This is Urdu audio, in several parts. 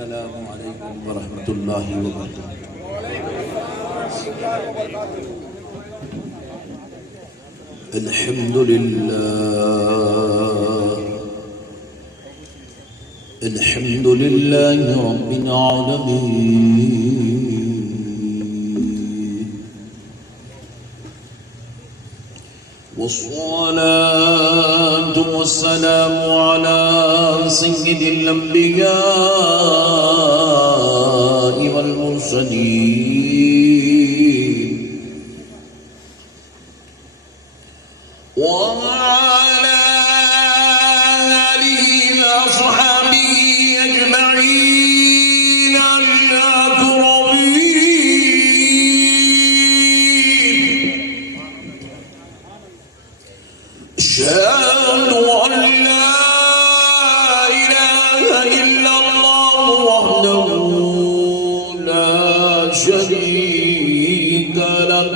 السلام علیکم ورحمۃ اللہ وبرکاتہ۔ الحمد للہ رب العالمین، والصلاة والسلام على سيد الأنبياء والمرسلين وعلى آله وأصحابه أجمعين الأكرمين. أشهد أن لا إله إلا الله وحده لا شريك له،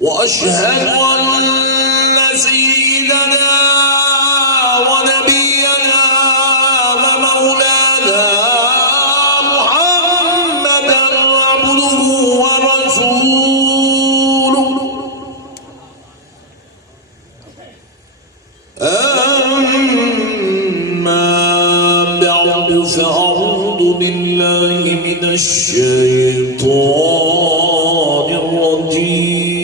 وأشهد أن سيدنا ونبينا ومولانا محمدا عبده ورسوله. أما بعد فأعوذ بالله من الشيطان الرجيم.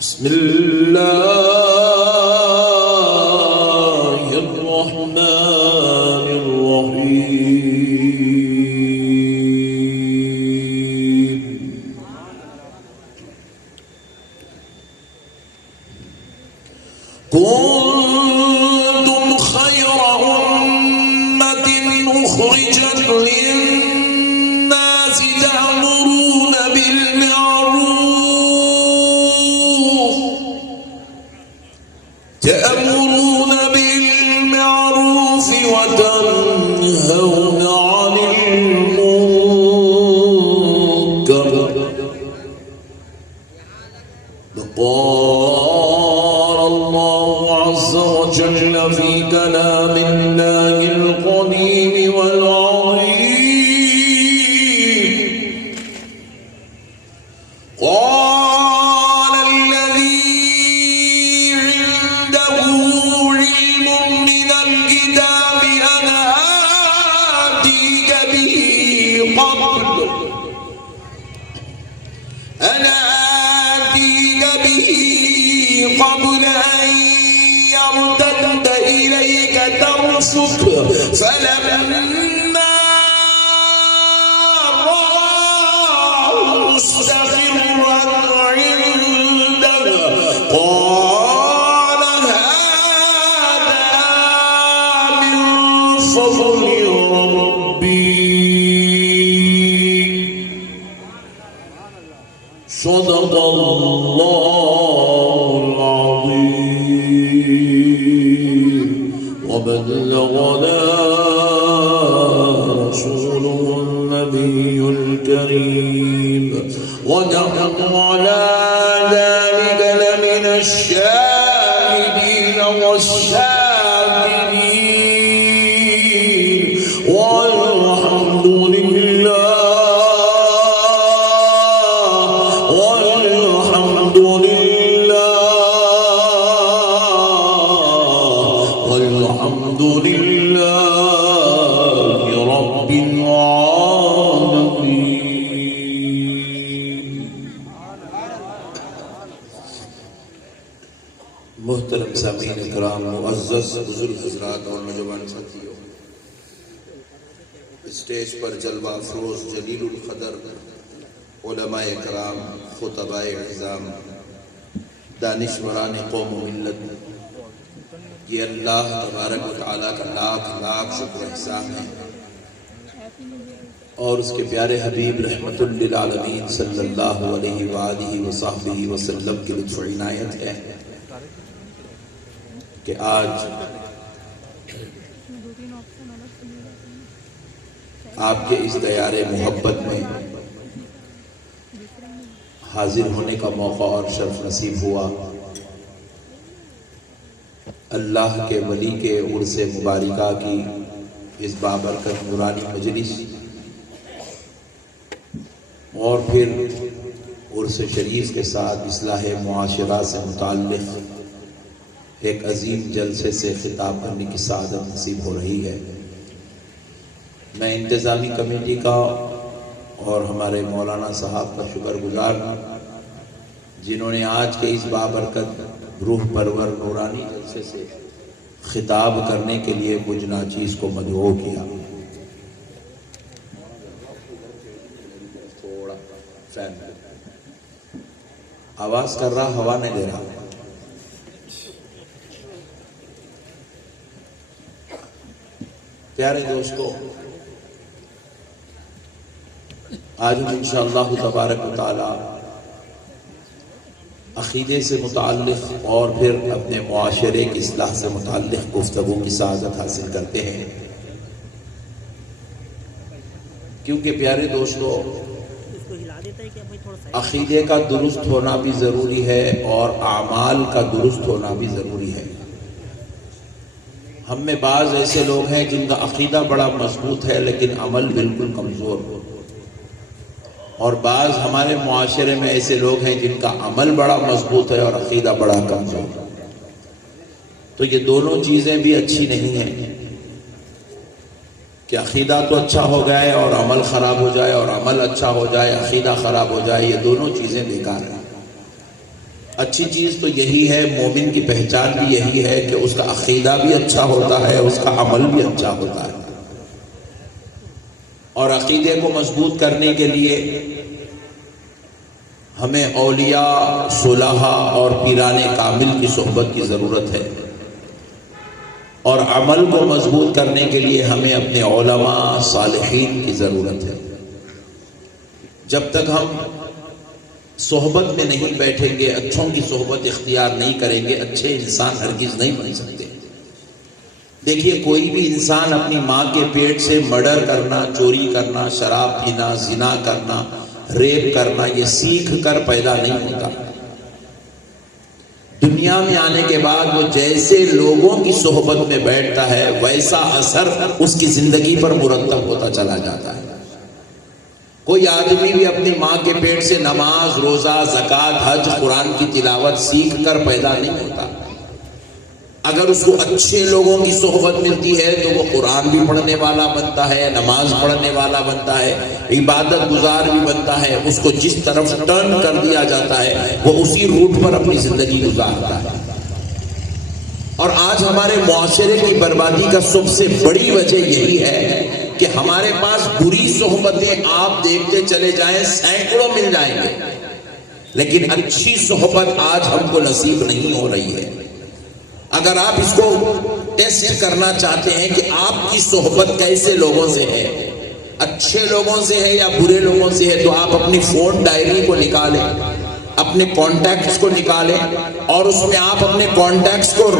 بسم الله الرحمن الرحيم. كنتم خير أمة أخرجت للناس تأمرون بالمعروف وتنهون عن المنكر. قال الله عز وجل في كلام الله القديم والعظيم: قال الذي عنده علم من الكتاب أنا آتيك به قبل أن يرتد إليك طرفك. فلما رآه مستقرا عنده قال هذا من فضل ربي. صدق الله العظيم وبلغنا رسوله النبي الكريم، ونحن على ذلك لمن الشاهدين والشاكرين. والحمد لله رب العالمين. محترم سامعین اکرام، معزز بزرگ حضرات اور نوجوان ساتھیوں، اسٹیج پر جلوہ افروز جلیل القدر علماء اکرام، خطباء اعظام، دانشوران قوم و ملت، یہ اللہ تبارک و تعالیٰ کا لاکھ لاکھ شکر احسان ہے، اور اس کے پیارے حبیب رحمت للعالمین صلی اللہ علیہ وآلہ وصحبہ وسلم کی لطف عنایت ہے کہ آج آپ کے اس دیار محبت میں حاضر ہونے کا موقع اور شرف نصیب ہوا۔ اللہ کے ولی کے عرس مبارکہ کی اس بابرکت نورانی مجلس اور پھر عرس شریف کے ساتھ اصلاح معاشرہ سے متعلق ایک عظیم جلسے سے خطاب کرنے کی سعادت نصیب ہو رہی ہے۔ میں انتظامی کمیٹی کا اور ہمارے مولانا صاحب کا شکر گزار ہوں جنہوں نے آج کے اس بابرکت روح پرور نورانی جلسے سے خطاب کرنے کے لیے مجھ ناچیز کو مدعو کیا۔ آواز کر رہا، ہوا نہیں دے رہا۔ پیارے دوستو، آج ہم انشاءاللہ تبارک و تعالی عقیدے سے متعلق اور پھر اپنے معاشرے کی اصلاح سے متعلق گفتگو کی سعادت حاصل کرتے ہیں، کیونکہ پیارے دوستو عقیدے کا درست ہونا بھی ضروری ہے اور اعمال کا درست ہونا بھی ضروری ہے۔ ہم میں بعض ایسے لوگ ہیں جن کا عقیدہ بڑا مضبوط ہے لیکن عمل بالکل کمزور، اور بعض ہمارے معاشرے میں ایسے لوگ ہیں جن کا عمل بڑا مضبوط ہے اور عقیدہ بڑا کمزور۔ تو یہ دونوں چیزیں بھی اچھی نہیں ہیں کہ عقیدہ تو اچھا ہو جائے اور عمل خراب ہو جائے، اور عمل اچھا ہو جائے عقیدہ خراب ہو جائے، یہ دونوں چیزیں بیکار ہیں۔ اچھی چیز تو یہی ہے، مومن کی پہچان بھی یہی ہے کہ اس کا عقیدہ بھی اچھا ہوتا ہے، اس کا عمل بھی اچھا ہوتا ہے۔ اور عقیدے کو مضبوط کرنے کے لیے ہمیں اولیاء، صلحاء اور پیران کامل کی صحبت کی ضرورت ہے، اور عمل کو مضبوط کرنے کے لیے ہمیں اپنے علماء صالحین کی ضرورت ہے۔ جب تک ہم صحبت میں نہیں بیٹھیں گے، اچھوں کی صحبت اختیار نہیں کریں گے، اچھے انسان ہرگز نہیں بن سکتے۔ دیکھیے، کوئی بھی انسان اپنی ماں کے پیٹ سے مرڈر کرنا، چوری کرنا، شراب پینا، زنا کرنا، ریپ کرنا، یہ سیکھ کر پیدا نہیں ہوتا۔ دنیا میں آنے کے بعد وہ جیسے لوگوں کی صحبت میں بیٹھتا ہے ویسا اثر اس کی زندگی پر مرتب ہوتا چلا جاتا ہے۔ کوئی آدمی بھی اپنی ماں کے پیٹ سے نماز، روزہ، زکوٰۃ، حج، قرآن کی تلاوت سیکھ کر پیدا نہیں ہوتا۔ اگر اس کو اچھے لوگوں کی صحبت ملتی ہے تو وہ قرآن بھی پڑھنے والا بنتا ہے، نماز پڑھنے والا بنتا ہے، عبادت گزار بھی بنتا ہے۔ اس کو جس طرف ٹرن کر دیا جاتا ہے وہ اسی روٹ پر اپنی زندگی گزارتا ہے۔ اور آج ہمارے معاشرے کی بربادی کا سب سے بڑی وجہ یہی ہے کہ ہمارے پاس بری صحبتیں آپ دیکھتے چلے جائیں سینکڑوں مل جائیں گے، لیکن اچھی صحبت آج ہم کو نصیب نہیں ہو رہی ہے۔ اگر آپ اس کو ٹیسٹ کرنا چاہتے ہیں کہ آپ کی صحبت کیسے لوگوں سے ہے، اچھے لوگوں سے ہے یا برے لوگوں سے ہے، تو آپ اپنی فون ڈائری کو نکالیں، اپنے کانٹیکٹس کو نکالیں، اور اس میں آپ اپنے کانٹیکٹس کو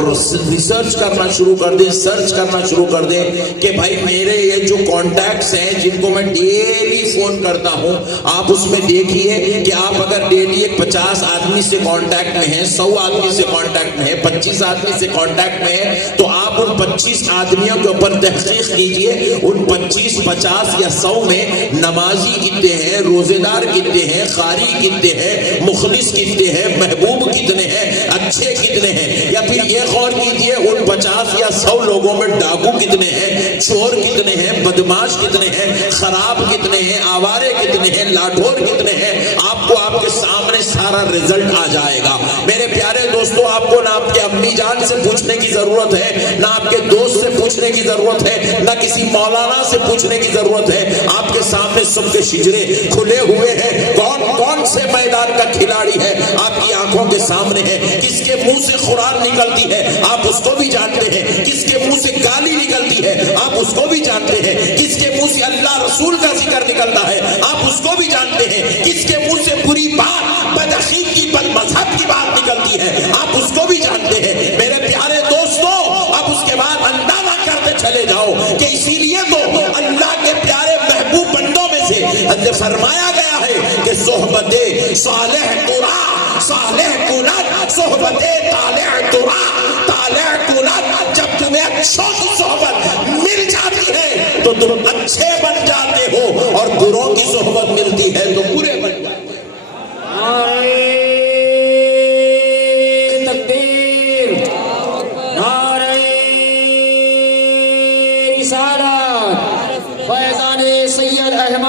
ریسرچ کرنا شروع کر دیں، سرچ کرنا شروع کر دیں کہ بھائی میرے یہ جو کانٹیکٹس ہیں جن کو میں ڈیلی فون کرتا ہوں، آپ اس میں دیکھیے کہ آپ اگر ڈیلی 50 آدمی سے کانٹیکٹ میں ہیں، 100 آدمی سے کانٹیکٹ میں ہیں، 25 آدمی سے کانٹیکٹ میں ہیں، تو آپ ان 25 آدمیوں کے اوپر تحقیق کیجئے، ان 25، 50 یا 100 میں نمازی کتنے ہیں، روزے دار کتنے ہیں، قاری کتنے ہیں، مخلص کتنے ہیں، محبوب کتنے ہیں، اچھے کتنے ہیں۔ یا پھر یہ غور کیجئے ان 50 یا 100 لوگوں میں ڈاکو کتنے ہیں، چور کتنے ہیں، بدماش کتنے ہیں، خراب کتنے ہیں، آوارے کتنے ہیں، لاٹھور کتنے ہیں۔ آپ کو آپ کے سامنے سارا رزلٹ آ جائے گا۔ میرے پیارے دوستو، آپ کو نہ آپ کے امی جان سے پوچھنے کی ضرورت ہے، نہ آپ کے دوست سے پوچھنے کی ضرورت ہے، نہ کسی مولانا سے پوچھنے کی ضرورت ہے۔ آپ کے سامنے سب کے شجرے کھلے ہوئے ہیں، کون کون سے میدان کا کھلاڑی ہے آپ کی آنکھوں کے سامنے ہے۔ کس کے منہ سے قرآن نکلتی ہے آپ اس کو بھی جانتے ہیں، کس کے منہ سے گالی نکلتی ہے آپ اس کو بھی جانتے ہیں، کس کے منہ سے اللہ رسول کا ذکر نکلتا ہے آپ اس کو بھی جانتے ہیں، کس کے منہ سے بری بات، بدعقید کی، بد مذہب کی بات نکلتی ہے آپ اس کو بھی جانتے ہیں۔ میرے پیارے دوستو، اب اس کے بعد اندازہ کرتے چلے جاؤ کہ اسی لیے تو اللہ کے پیارے محبوب بندوں میں سے فرمایا گیا ہے کہ صحبت صالح قرآن صالح کنت، صحبت طالع ترا طالع کنت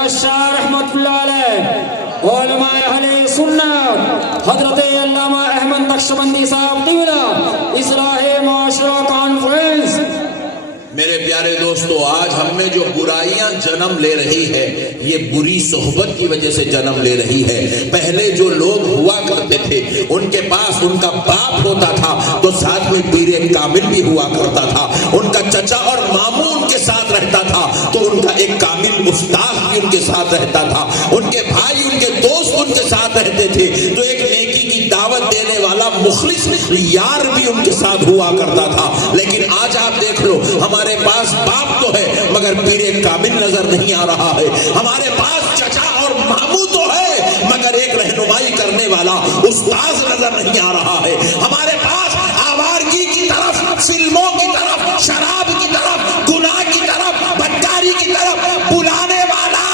احمد شاہ رحمت اللہ علیہ، علماء اہل سنت حضرت علامہ احمد نقشبندی صاحب قبلہ، اصلاح معاشرہ کانفرنس۔ میرے پیارے دوستو، آج ہم میں جو برائیاں جنم لے رہی ہے یہ بری صحبت کی وجہ سے جنم لے رہی ہے۔ پہلے جو لوگ ہوا کرتے تھے ان کے پاس ان کا باپ ہوتا تھا تو ساتھ میں پیر کامل بھی ہوا کرتا تھا، ان کا چچا اور ماموں ان کے ساتھ رہتا تھا تو ان کا ایک کامل استاد بھی ان کے ساتھ رہتا تھا، ان کے بھائی ان کے دوست ان کے ساتھ رہتے تھے تو ایک نیکی کی دعوت دینے والا مخلص یار بھی ان کے ساتھ ہوا کرتا تھا۔ لیکن آج آپ دیکھ لو، ہمارے پاس باپ تو ہے مگر پیر کامل نظر نہیں آ رہا ہے، ہمارے پاس چچا اور ماموں تو ہے مگر ایک رہنمائی کرنے والا استاذ نظر نہیں آ رہا ہے، ہمارے پاس آوارگی کی طرف، فلموں کی طرف، شراب کی طرف، گناہ کی طرف، بدکاری کی طرف بلانے والا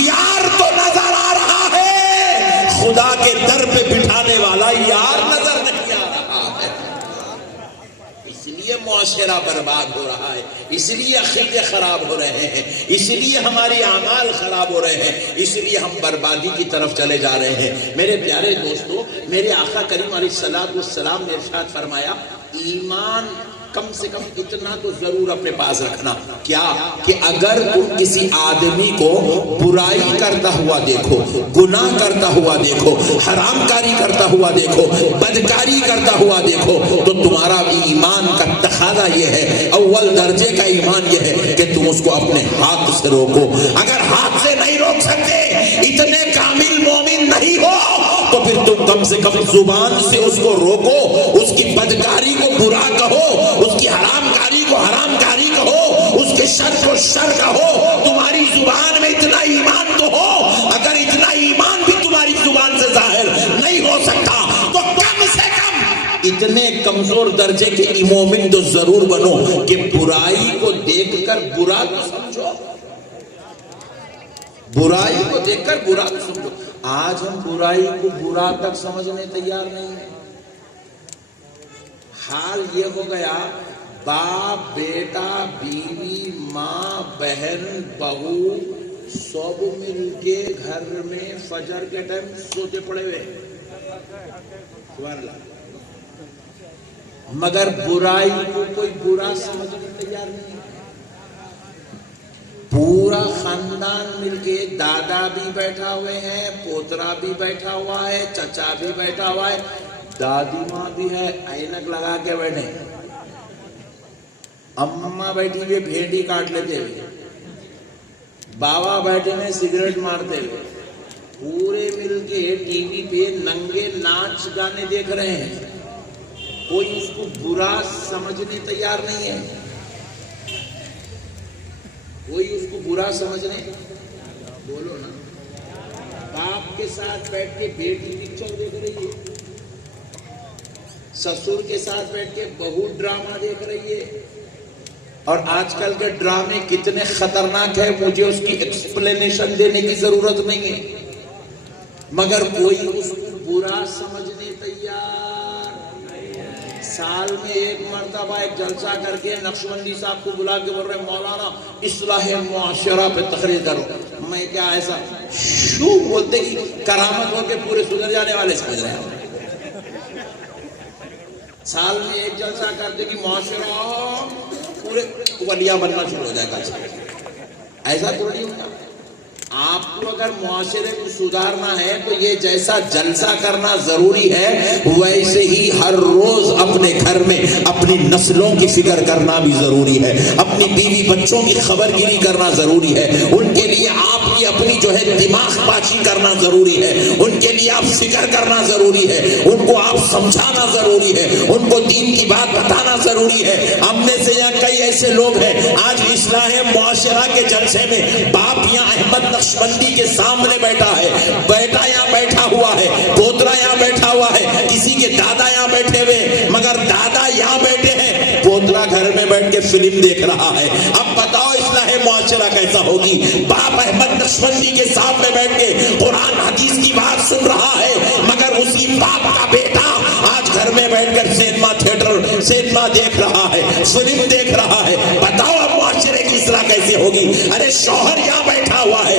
یار تو نظر آ رہا ہے، خدا کے در پہ بٹھانے والا یار نظر نہیں آ رہا ہے۔ اس لیے معاشرہ برباد ہو رہا ہے، اس لیے عقیدے خراب ہو رہے ہیں، اس لیے ہماری اعمال خراب ہو رہے ہیں، اس لیے ہم بربادی کی طرف چلے جا رہے ہیں۔ میرے پیارے دوستو، میرے آقا کریم علیہ الصلوۃ والسلام نے ارشاد فرمایا، ایمان کم سے کم اتنا تو ضرور اپنے پاس رکھنا، کیا کہ اگر تم کسی آدمی کو برائی کرتا ہوا دیکھو، گناہ کرتا ہوا دیکھو، حرام کاری کرتا ہوا دیکھو، بدکاری کرتا ہوا دیکھو تو تمہارا ایمان کا تقاضا یہ ہے، اول درجے کا ایمان یہ ہے کہ تم اس کو اپنے ہاتھ سے روکو۔ اگر ہاتھ سے نہیں روک سکتے، اتنے کامل مومن نہیں ہو تو پھر تم کم سے کم زبان سے اس کو روکو، اس کی بدکاری کو برا کہو، اس کی حرام کاری کو حرام کاری کہو، اس کے شر کو شر کہو۔ تمہاری زبان میں اتنا ایمان تو ہو، اگر اتنا ایمان بھی تمہاری زبان سے ظاہر نہیں ہو سکتا تو کم سے کم اتنے کمزور درجے کے مومن تو ضرور بنو کہ برائی کو دیکھ کر برا تو سمجھو، برائی کو دیکھ کر برا تو سمجھو۔ آج ہم برائی کو برا تک سمجھنے تیار نہیں ہیں۔ حال یہ ہو گیا، باپ، بیٹا، بیوی، ماں، بہن، بہو سب مل کے گھر میں فجر کے ٹائم سوتے پڑے ہوئے سبحان اللہ، مگر برائی کو کوئی برا سمجھنے تیار نہیں ہے۔ پورا خاندان مل کے، دادا بھی بیٹھا ہوئے ہیں، پوترا بھی بیٹھا ہوا ہے، چچا بھی بیٹھا ہوا ہے، دادی ماں بھی ہے، اینک لگا کے بیٹھے، اماں بیٹھی ہوئے بھیڑی کاٹ لیتے ہوئے، بابا بیٹھے ہیں سگریٹ مارتے ہوئے، پورے مل کے ٹی وی پہ ننگے ناچ گانے دیکھ رہے ہیں، کوئی اس کو برا سمجھنے تیار نہیں ہے، کوئی اس کو برا سمجھنے، بولو نا۔ باپ کے ساتھ بیٹھ کے بیٹی پکچر دیکھ رہی ہے، سسر کے ساتھ بیٹھ کے بہو ڈرامہ دیکھ رہی ہے، اور آج کل کے ڈرامے کتنے خطرناک ہے مجھے اس کی ایکسپلینیشن دینے کی ضرورت نہیں ہے، مگر کوئی اس کو برا سمجھنے تیار نہیں ہے۔ سال میں ایک مرتبہ ایک جلسہ کر کے نقشبندی صاحب کو بلا کے بول رہے مولانا اصلاح معاشرہ پہ تقریر کرو، میں کیا ایسا شو بولتے ہی کرامت ہو کے پورے سدھر جانے والے سمجھ رہے ہیں۔ سال میں ایک جلسہ کرتے کہ معاشرہ پورے ولیہ بننا شروع ہو جائے گا، ایسا تھوڑی ہوگا۔ آپ کو اگر معاشرے کو سدھارنا ہے تو یہ جیسا جلسہ کرنا ضروری ہے ویسے ہی ہر روز اپنے گھر میں اپنی نسلوں کی فکر کرنا بھی ضروری ہے، اپنی بیوی بچوں کی خبر گیری کرنا ضروری ہے، ان کے لیے آپ کی اپنی جو ہے دماغ پاشی کرنا ضروری ہے، ان کے لیے آپ فکر کرنا ضروری ہے، ان کو آپ سمجھانا ضروری ہے، ان کو دین کی بات بتانا ضروری ہے۔ ہم میں سے یہاں کئی ایسے لوگ ہیں آج اصلاح معاشرہ کے جلسے میں باپ یہاں احمد نقشبندی کے سامنے بیٹھا ہے، بیٹا یہاں بیٹھا ہوا ہے، پوترا یہاں بیٹھا ہوا ہے، کسی کے دادا یہاں بیٹھے ہوئے، مگر دادا یہاں بیٹھے ہیں، پوترا گھر میں بیٹھ کے فلم دیکھ رہا ہے۔ اب بتاؤ اصلاح معاشرہ کیسا ہوگی؟ باپ احمد نقشبندی کے سامنے بیٹھ کے قرآن حدیث کی بات سن رہا ہے، مگر اسی باپ کا بیٹا آج گھر میں بیٹھ کر سینما دیکھ رہا ہے، فلم دیکھ رہا ہے۔ بتاؤ اب معاشرے کی اصلاح کیسے ہوگی؟ ارے شوہر یہاں بیٹھا ہوا ہے،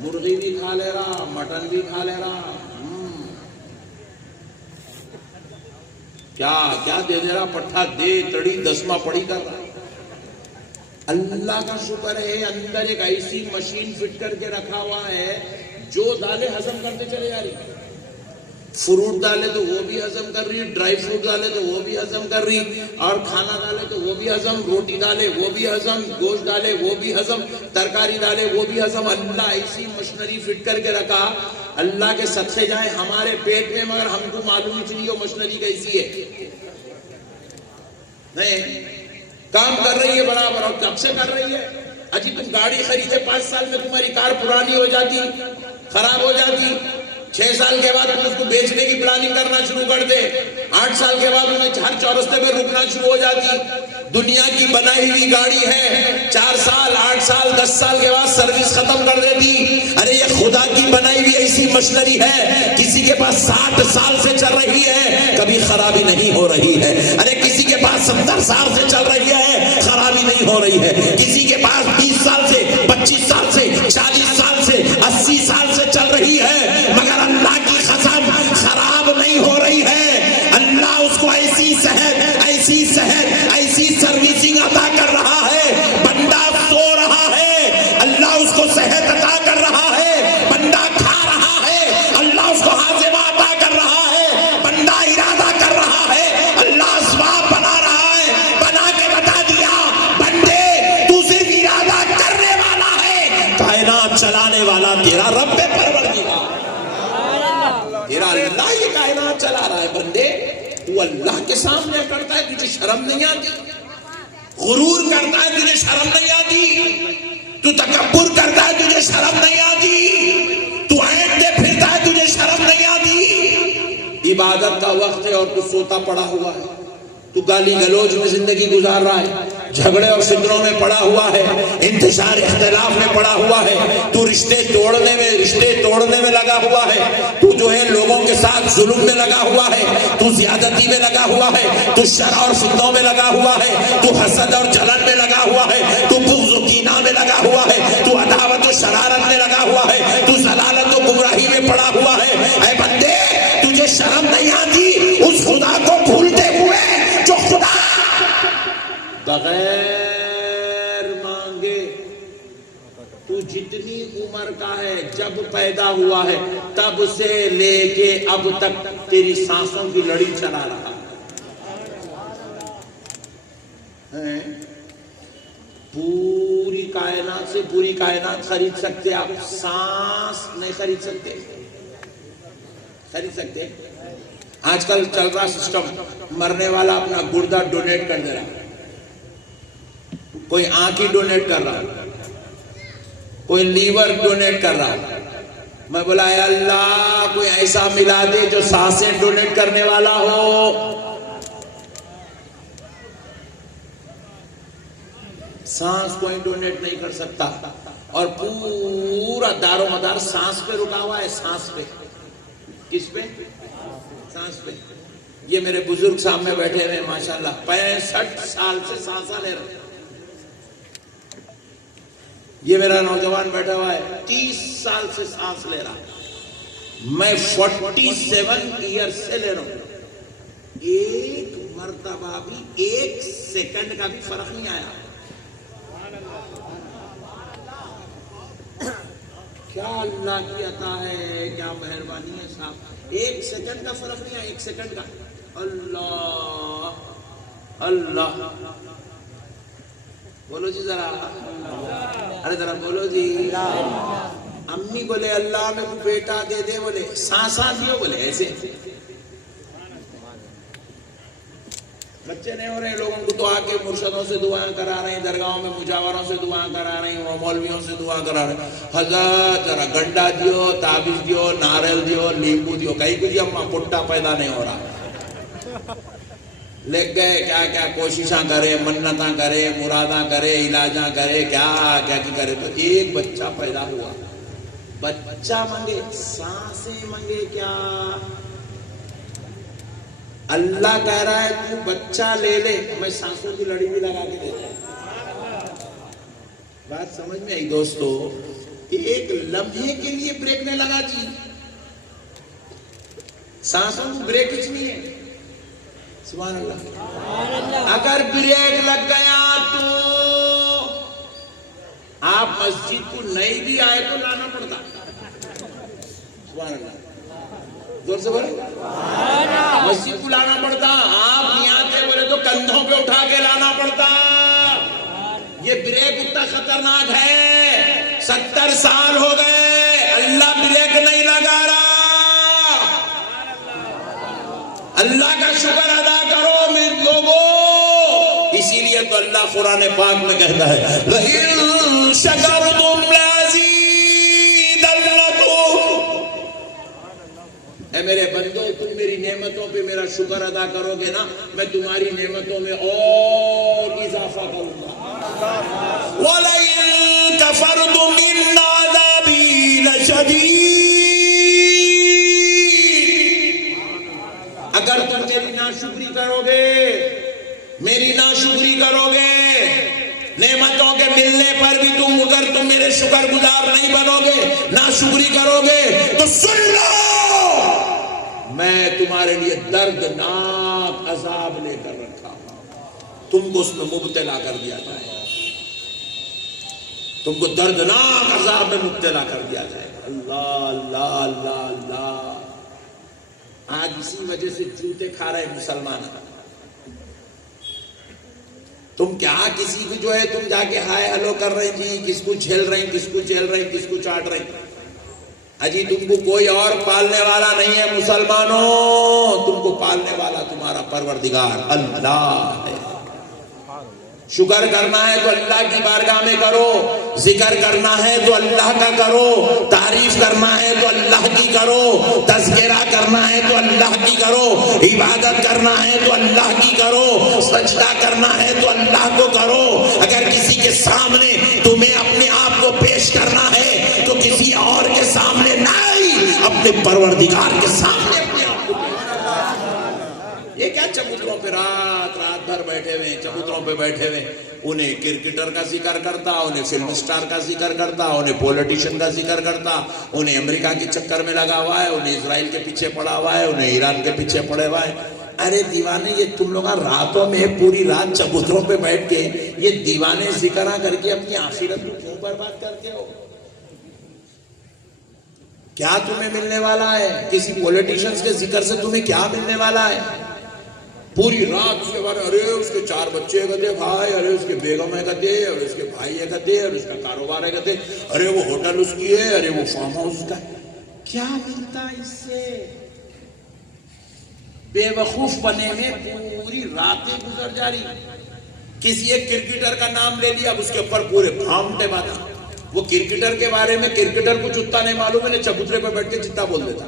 مرغی بھی کھا لے رہا, مٹن بھی کھا لے رہا, کیا کیا دے دے رہا, پٹھا دے تڑی دسما پڑی کر رہا. اللہ کا شکر ہے اندر ایک ایسی مشین فٹ کر کے رکھا ہوا ہے جو دالیں ہضم کرتے چلے جا رہی. فروٹ ڈالے تو وہ بھی ہضم کر رہی, ڈرائی فروٹ ڈالے تو وہ بھی ہضم کر رہی, اور کھانا ڈالے تو وہ بھی ہضم, روٹی ڈالے وہ بھی ہضم, گوشت ڈالے وہ بھی ہضم, ترکاری ڈالے وہ بھی ہضم. اللہ ایسی مشینری فٹ کر کے رکھا, اللہ کے صدقے جائیں ہمارے پیٹ میں, مگر ہم کو معلوم نہیں چلی وہ مشینری کیسی ہے. نہیں کام کر رہی ہے برابر, اور کب سے کر رہی ہے. اجی تم گاڑی خریدے 5 سال میں تمہاری کار پرانی ہو جاتی, خراب ہو جاتی, 6 سال کے بعد تم اس کو بیچنے کی پلاننگ کرنا شروع کر دے, 8 سال کے بعد انہیں ہر چورستے پہ رکنا شروع ہو جاتی. دنیا کی بنائی ہوئی گاڑی ہے 4 سال 8 سال 10 سال کے بعد سروس ختم کر دیتی. ارے یہ خدا کی بنائی ہوئی ایسی مشینری ہے, کسی کے پاس 60 سال سے چل رہی ہے, کبھی خرابی نہیں ہو رہی ہے. ارے کسی کے پاس 70 سال سے چل رہی ہے, خرابی نہیں ہو رہی ہے. کسی کے پاس 20 سال سے 25 سال سے 40 سال سے 80 سال سے چل رہی ہے, مگر اللہ کی قسم خراب نہیں ہو رہی ہے. اللہ اس کو ایسی صحت ایسی سروسنگ عطا کر رہا ہے, بندہ سو رہا ہے, اللہ اس کو صحت عطا کر رہا ہے. بندہ کھا رہا ہے, اللہ اس کو ہاضمہ عطا کر رہا ہے. بندہ ارادہ کر رہا ہے, اللہ اسباب بنا رہا ہے. بنا کے بتا دیا, بندے تو صرف ارادہ کرنے والا ہے, کائنات چلانے والا تیرا رب پروردگار, تیرا اللہ یہ کائنات چلا رہا ہے. بندے تو اللہ کے سامنے کرتا ہے, تجھے شرم نہیں آتی؟ غرور کرتا ہے, تجھے شرم نہیں آتی؟ تو تکبر کرتا ہے, تجھے شرم نہیں آتی؟ تو عیب دے پھرتا ہے, تجھے شرم نہیں آتی؟ عبادت کا وقت ہے اور تو سوتا پڑا ہوا ہے, تو گالی گلوچ میں زندگی گزار رہا ہے, جھگڑے اور فتنوں میں پڑا ہوا ہے, انتشار اختلاف میں پڑا ہوا ہے, تو رشتے توڑنے میں لگا ہوا ہے, تو جو ہے لوگوں کے ساتھ ظلم میں لگا ہوا ہے, تو زیادتی میں لگا ہوا ہے, تو شر اور فتنوں میں لگا ہوا ہے, تو حسد اور جلن میں لگا ہوا ہے, تو بغض و کینہ میں لگا ہوا ہے, تو عداوت و شرارت میں لگا ہوا ہے, تو ضلالت و گمراہی میں پڑا ہوا ہے. اے بندے تجھے شرم نہیں آتی اس خدا کو بھولتے ہوئے جو خدا بغیر مانگے تو جتنی عمر کا ہے, جب پیدا ہوا ہے تب سے لے کے اب تک تیری سانسوں کی لڑی چلا رہا ہے. پوری کائنات سے پوری کائنات خرید سکتے آپ, سانس نہیں خرید سکتے. خرید سکتے؟ آج کل چل رہا سسٹم, مرنے والا اپنا گردہ ڈونیٹ کر دے رہا, کوئی آنکھ ہی ڈونیٹ کر رہا, کوئی لیور ڈونیٹ کر رہا. میں بولا اے اللہ کوئی ایسا ملا دے جو سانسیں ڈونیٹ کرنے والا ہو. سانس کوئی ڈونیٹ نہیں کر سکتا, اور پورا دار و مدار سانس پہ رکا ہوا ہے. سانس پہ, کس پہ؟ سانس پہ. یہ میرے بزرگ سامنے بیٹھے ہیں ماشاءاللہ 65 سال سے سانسا لے رہے. یہ میرا نوجوان بیٹھا ہوا ہے 30 سال سے سانس لے رہا, میں 47 ایئر سے لے رہا ہوں. ایک مرتبہ بھی 1 سیکنڈ کا بھی فرق نہیں آیا. کیا اللہ کی عطا ہے, کیا مہربانی ہے صاحب. 1 سیکنڈ کا فرق نہیں آیا, 1 سیکنڈ کا. اللہ اللہ بولو جی ذرا, ارے ذرا بولو جی. امی بولے اللہ میں کو بیٹا دے دے, بولے سانسا دیو, بولے ایسے. بچے نہیں ہو رہے ہیں, لوگوں کو تو آ کے مرشدوں سے دعائیں کرا رہے ہیں, درگاہوں میں مجاوروں سے دعائیں کرا رہے ہیں, مولویوں سے دعا کرا رہے ہیں. حضرت ذرا گنڈا دیو, تعویذ دیو, ناریل دیو, لیمبو دیو, کہیں کچھ اما پٹا پیدا نہیں ہو رہا. لگ گئے کیا کیا کوششاں کرے, منتاں کرے, مراداں کرے, علاجاں کرے, کیا کیا کی کرے, تو ایک بچہ پیدا ہوا. بچہ منگے, سانسیں منگے, کیا اللہ کہہ رہا ہے تو بچہ لے لے, میں سانسوں کی لڑی بھی لگا کے دیتا ہوں. بات سمجھ میں آئی دوستو؟ ایک لمحے کے لیے بریک نہیں لگا جی. سانسوں کو بریک کچھ نہیں ہے. سبحان اللہ. اگر بریک لگ گیا تو آپ مسجد کو نہیں بھی آئے تو لانا پڑتا. سبحان اللہ. زور سے بولے. مسجد کو لانا پڑتا. آپ نہیں آتے بولے تو کندھوں پہ اٹھا کے لانا پڑتا. یہ بریک اتنا خطرناک ہے. 70 سال ہو گئے اللہ بریک نہیں لگا رہا. اللہ کا شکر ادا کرو میرے لوگوں. اسی لیے تو اللہ قرآن پاک میں کہتا ہے لَئِن شَكَرْتُمْ لَأَزِيدَنَّكُمْ. اے میرے بندو تم میری نعمتوں پہ میرا شکر ادا کرو گے نا میں تمہاری نعمتوں میں اور اضافہ کروں گا. وَلَئِن كَفَرْتُمْ إِنَّ عَذَابِي لَشَدِيدٌ. اگر تم میری ناشکری کرو گے میری ناشکری کرو گے نعمتوں کے ملنے پر بھی اگر تم میرے شکر گزار نہیں بنو گے ناشکری کرو گے تو سن لو میں تمہارے لیے دردناک عذاب لے کر رکھا ہوں. تم کو اس میں مبتلا کر دیا جائے. تم کو دردناک عذاب میں مبتلا کر دیا جائے. اللہ اللہ اللہ اللہ. آج اسی وجہ سے جوتے کھا رہے مسلمان. تم کیا کسی کو جو ہے تم جا کے ہائے ہلو کر رہے جی کس کو جھیل رہے ہیں کس کو جھیل رہے ہیں کس کو چاٹ رہے ہیں. اجی تم کو کوئی اور پالنے والا نہیں ہے مسلمانوں. تم کو پالنے والا تمہارا پروردگار اللہ ہے. شکر کرنا ہے تو اللہ کی بارگاہ میں کرو. ذکر کرنا ہے تو اللہ کا کرو. تعریف کرنا ہے تو اللہ کی کرو. تذکرہ کرنا ہے تو اللہ کی کرو. عبادت کرنا ہے تو اللہ کی کرو. سجدہ کرنا ہے تو اللہ کو کرو. اگر کسی کے سامنے تمہیں اپنے آپ کو پیش کرنا ہے تو کسی اور کے سامنے نہیں اپنے پروردگار کے سامنے اپنے آپ کو. یہ کیا چبوتروں پہ رات بھر بیٹھے ہوئے چبوتروں پہ بیٹھے ہوئے. انہیں کرکٹر کا ذکر کرتا انہیں فلم سٹار کا ذکر کرتا انہیں پولیٹیشین کا ذکر کرتا انہیں امریکہ کے چکر میں لگا ہوا ہے انہیں اسرائیل کے پیچھے پڑا ہوا ہے انہیں ایران کے پیچھے پڑے ہوا ہے. ارے دیوانے یہ تم لوگ راتوں میں پوری رات چبوتروں پہ بیٹھ کے یہ دیوانے ذکرہ کر کے اپنی آخرت کو کیوں برباد کرتے ہو؟ کیا تمہیں ملنے والا ہے؟ کسی پولیٹیشنز کے ذکر سے تمہیں کیا ملنے والا ہے؟ پوری رات اس کے بارے ارے اس کے 4 بچے کہتے بھائی ارے اس کے بیگم ہے کہتے اور اس کے بھائی ہے کہتے اور اس کا کاروبار ہے کہتے ارے وہ ہوٹل اس کی ہے ارے وہ فارم ہاؤس کا ہے. کیا ملتا اس سے؟ بے وقوف بنے میں پوری راتیں گزر جا رہی. کسی ایک کرکٹر کا نام لے لیا اب اس کے اوپر پورے بھامٹے باتا. وہ کرکٹر کے بارے میں کرکٹر کو چتا نہیں معلوم ہے چبوترے پہ بیٹھ کے چتا بول دیتا.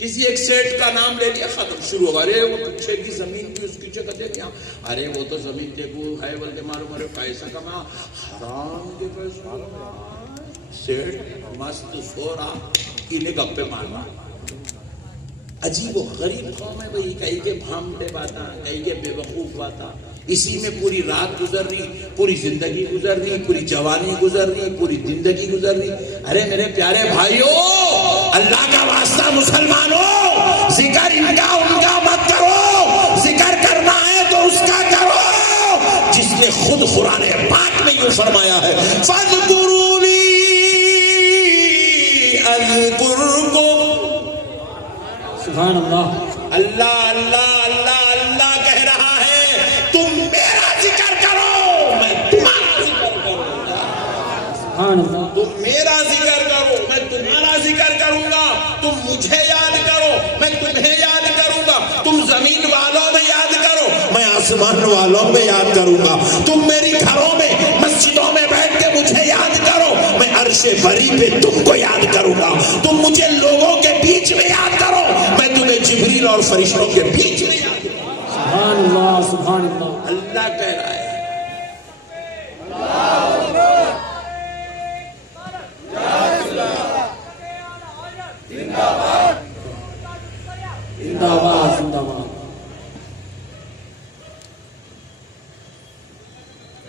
کسی ایک سیٹ کا نام لے لیا ختم شروع ہوگا. ارے وہ پیچھے کی زمین کی اس پیچھے کہتے ہیں ارے وہ تو زمین دیکھو ہے بولتے معلوم ارے پیسہ کما حرام کے پیسہ سیٹ مست سو رہا انہیں گپے مار رہا. عجیب و غریب قوم ہے بھائی. کہیں کے بھامٹے باتا کہیں کے بے وقوف باتا. اسی میں پوری رات گزر رہی پوری زندگی گزر رہی پوری جوانی گزر رہی پوری زندگی گزر رہی. ارے میرے پیارے بھائیوں اللہ کا واسطہ مسلمانوں ذکر ان کا مت کرو. ذکر کرنا ہے تو اس کا کرو جس نے خود قرآن پاک میں یہ فرمایا ہے فَاذْكُرُونِي أَذْكُرْكُمْ. سبحان اللہ. اللہ اللہ اللہ اللہ کہہ رہا ہے تم میرا ذکر کرو میں تمہارا ذکر کروں گا. سبحان اللہ. تم میرا ذکر کرو میں تمہارا ذکر کروں گا. تم مجھے یاد کرو میں تمہیں یاد کروں گا. تم زمین والوں میں یاد کرو میں آسمان والوں میں یاد کروں گا. تم میری گھروں میں مسجدوں میں بیٹھ کے مجھے یاد کرو میں عرش بری پہ تم کو یاد کروں گا. تم مجھے لوگوں کے بیچ میں یاد کرو میں تمہیں جبریل اور فرشتوں کے بیچ میں یاد کروں گا. سبحان اللہ سبحان اللہ. اللہ کہہ رہا ہے زندہ باد زندہ باد.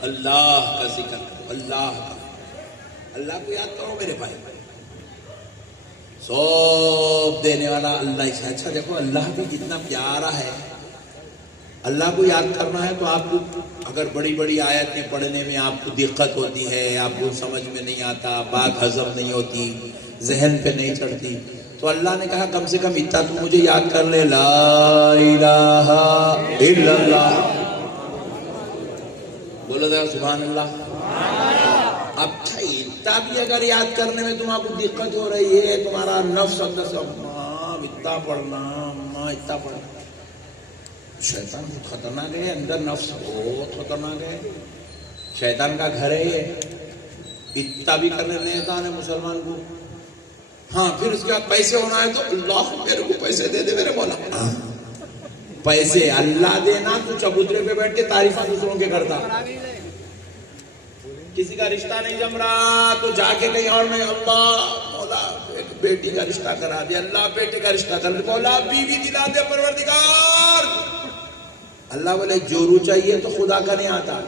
اللہ کا ذکر کرو اللہ کا. اللہ کو یاد کرو میرے بھائی، سب دینے والا اللہ سے۔ اچھا دیکھو اللہ بھی کتنا پیارا ہے۔ اللہ کو یاد کرنا ہے تو آپ کو اگر بڑی بڑی آیتیں پڑھنے میں آپ کو دقت ہوتی ہے، آپ کو سمجھ میں نہیں آتا، بات ہضم نہیں ہوتی، ذہن پہ نہیں چڑھتی، تو اللہ نے کہا کم سے کم اتنا تو مجھے یاد کر لے، لا الہ الا اللہ، بولو ذرا سبحان اللہ۔ اب اتنا بھی اگر یاد کرنے میں تمہیں کو دقت ہو رہی ہے، تمہارا نفس اندر سے اتنا پڑھنا، اتنا پڑھنا، شیطان بہت خطرناک ہے، اندر نفس بہت خطرناک ہے، شیطان کا گھر ہے یہ، اتنا بھی کرنے نہیں دیتا ہے مسلمان کو۔ ہاں پھر اس کے بعد پیسے ہونا ہے تو اللہ میرے کو پیسے دے دے میرے مولا، پیسے اللہ دینا، تو چبوترے پہ بیٹھ کے تعریفاں دوسروں کے کرتا، کسی کا رشتہ نہیں جم رہا تو جا کے کہیں اور میں اللہ مولا بیٹی کا رشتہ کرا دے، اللہ بیٹے کا رشتہ کر دے، مولا بیوی دلا دے پروردگار۔ اللہ بولے جورو چاہیے تو خدا کا نہیں آتا،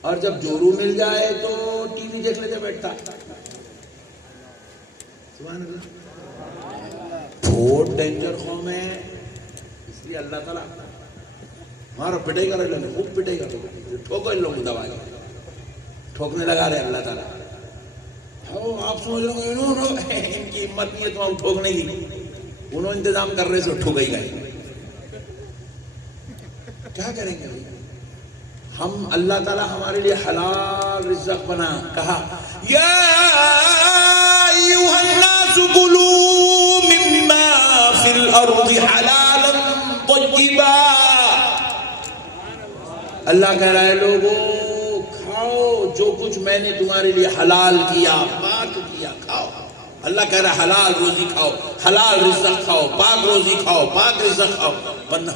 اور جب جورو مل جائے تو ٹی وی دیکھ لیتے بیٹھتا۔ سبحان اللہ، بہت ڈینجر قوم ہے، اس لیے اللہ تعالیٰ ہمارا پٹائی کر رہے ہیں، خوب پٹائی کر رہے ہیں، ٹھوکو ان لوگوں دبا کے ٹھوکنے لگا رہے اللہ تعالیٰ۔ آپ سمجھ رہے ہیں انہوں ان کی ہمت نہیں ہے تو ہم ٹھوکنے کی، انہوں انتظام کر رہے سو ٹھوک ہی گئے، کیا کریں گے ہم؟ اللہ تعالیٰ ہمارے لیے حلال رزق بنا، کہا یا ایھا الناس کلوا مما فی الارض حلالا طیبا، اللہ کہہ رہا ہے لوگوں کھاؤ جو کچھ میں نے تمہارے لیے حلال کیا، پاک کیا، کھاؤ۔ اللہ کہہ رہا ہے حلال روزی کھاؤ، حلال رزق کھاؤ، پاک روزی کھاؤ، پاک رزق کھاؤ، ورنہ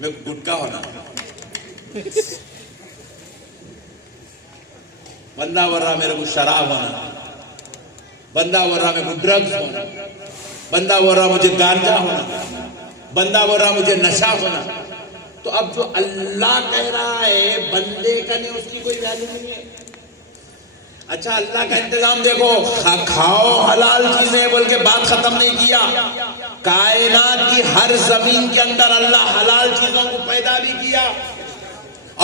میں گٹکا ہونا، بندہ ورہ میرے کو شراب ہونا، بندہ ورہ میرے کو ڈرگز ہونا، بندہ ورہ مجھے گانجا ہونا، بندہ ورہ مجھے نشہ ہونا۔ تو اب جو اللہ کہہ رہا ہے بندے کا نہیں، اس کی کوئی ویلیو نہیں ہے۔ اچھا اللہ کا انتظام دیکھو، کھاؤ حلال چیزیں بول کے بات ختم نہیں کیا، کائنات کی ہر زمین کے اندر اللہ حلال چیزوں کو پیدا بھی کیا،